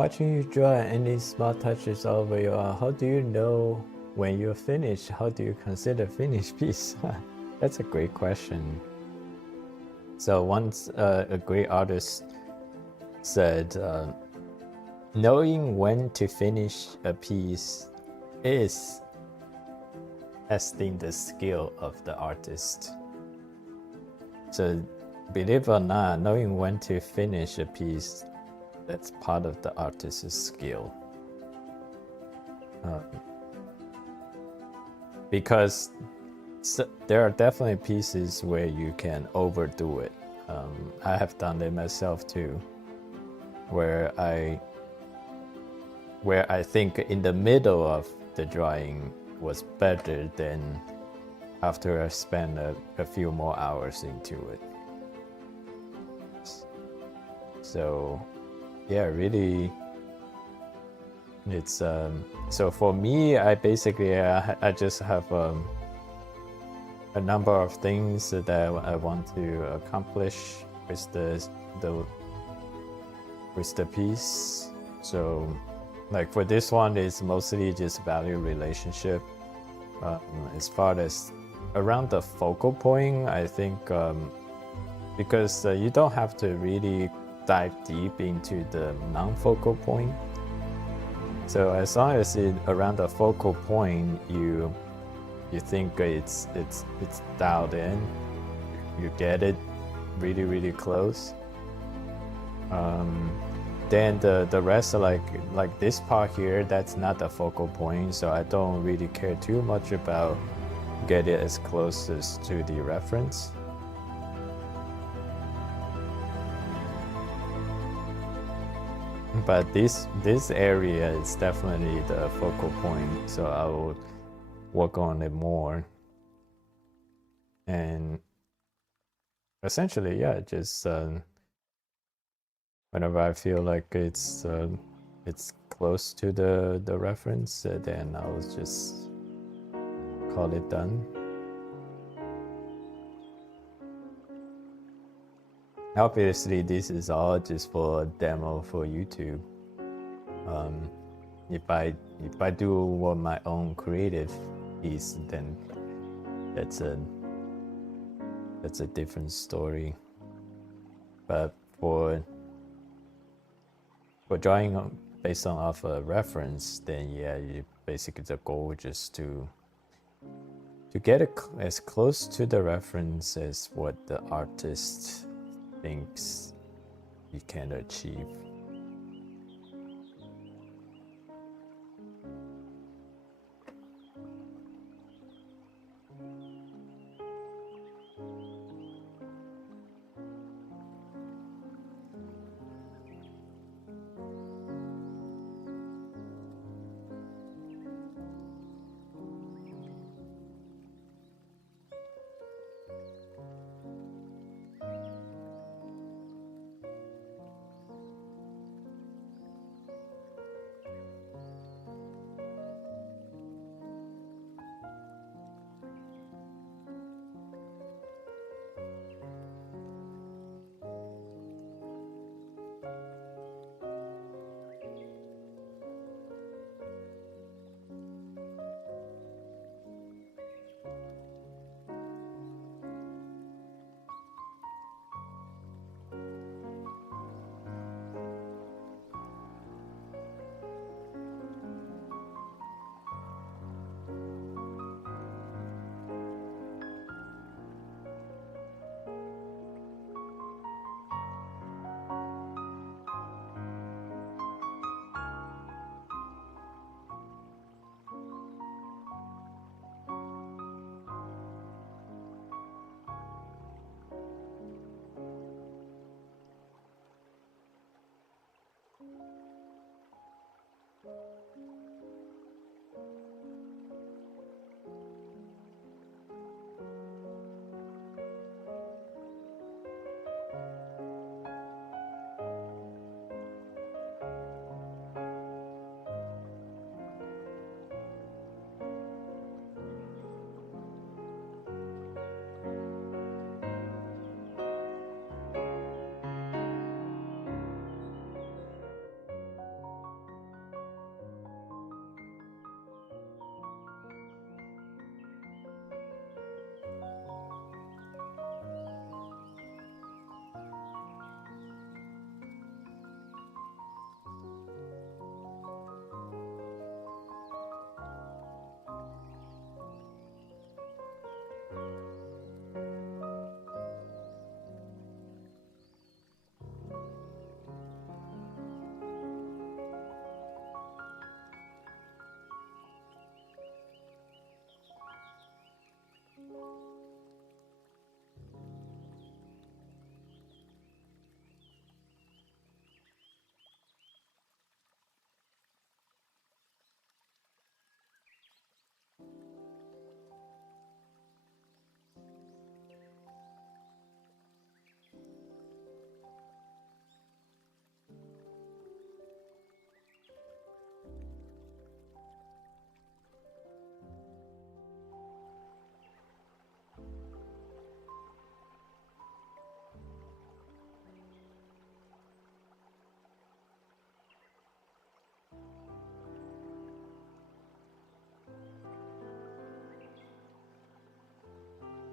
Watching you draw any small touches over your art, how do you know when you're finished? How do you consider finished piece? That's a great question. So once a great artist said, knowing when to finish a piece is testing the skill of the artist. So believe it or not, knowing when to finish a piece, that's part of the artist's skill. Because there are definitely pieces where you can overdo it. I have done it myself too, where I think in the middle of the drawing was better than after I spent a few more hours into it. So yeah, really, it's so for me, I basically I just have a number of things that I want to accomplish with the piece. So like for this one, it's mostly just value relationship. As far as around the focal point, I think because you don't have to really dive deep into the non-focal point. So as long as around the focal point, you think it's dialed in, you get it really close. Then the rest are like this part here, that's not the focal point, so I don't really care too much about get it as close as to the reference. But this area is definitely the focal point, so I will work on it more. And essentially, yeah, just whenever I feel like it's close to the reference, then I'll just call it done. Obviously, this is all just for a demo for YouTube. If I do my own creative piece, then that's a different story. But for drawing based on off a reference, then yeah, basically the goal is just to get it as close to the reference as what the artist thinks you can achieve.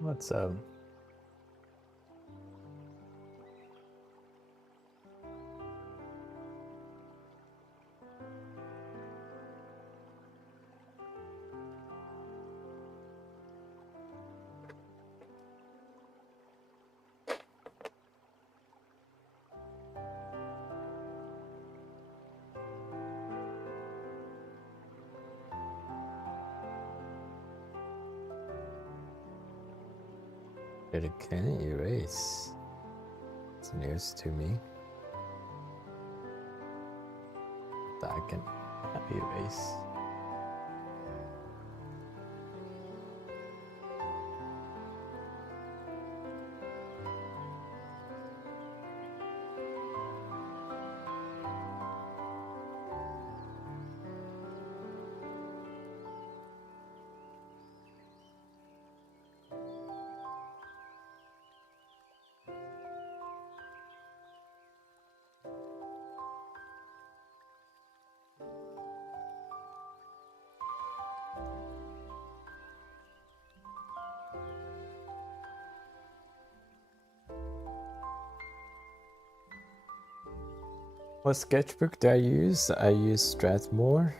What's up? It can erase. It's news to me. That I can erase. What sketchbook do I use? I use Strathmore.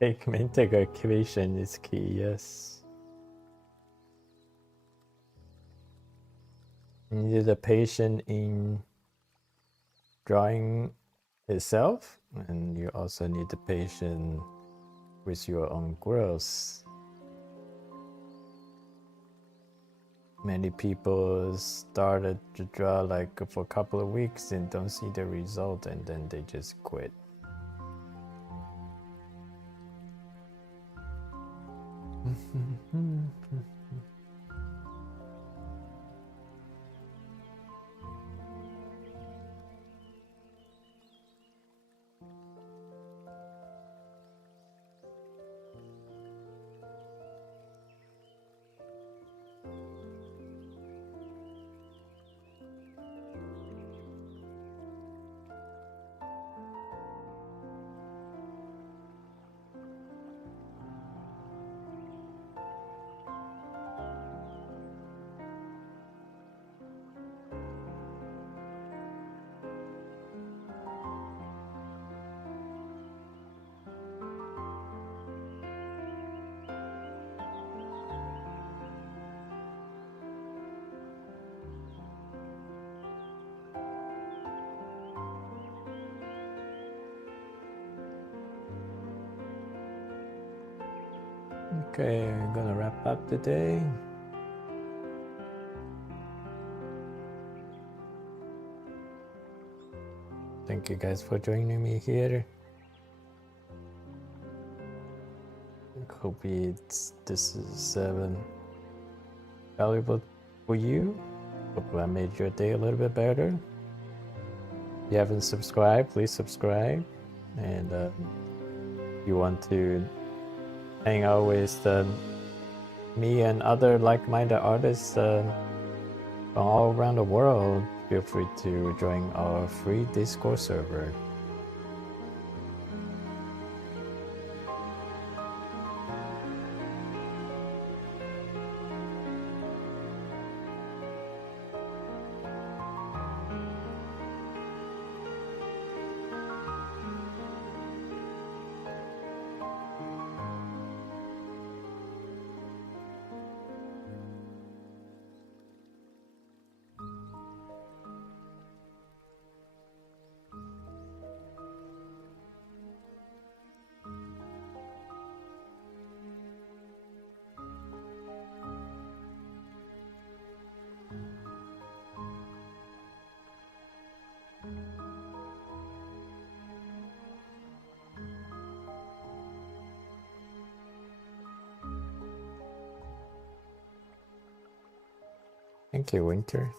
Pigmented activation is key, yes. You need the patience in drawing itself, and you also need the patience with your own growth. Many people started to draw like for a couple of weeks and don't see the result, and then they just quit. Okay, I'm gonna wrap up today. Thank you guys for joining me here. I hope this is valuable for you. Hope I made your day a little bit better. If you haven't subscribed, please subscribe. And if you want to hang out with me and other like-minded artists from all around the world, feel free to join our free Discord server. Thank you, Winter.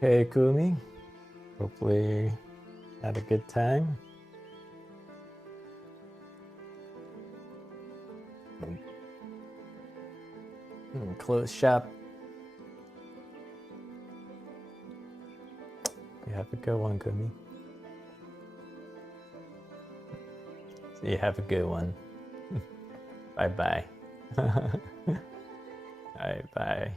Hey, Kumi. Hopefully had a good time. Close shop. You have a good one, Kumi. You have a good one. Bye-bye. Alright, bye.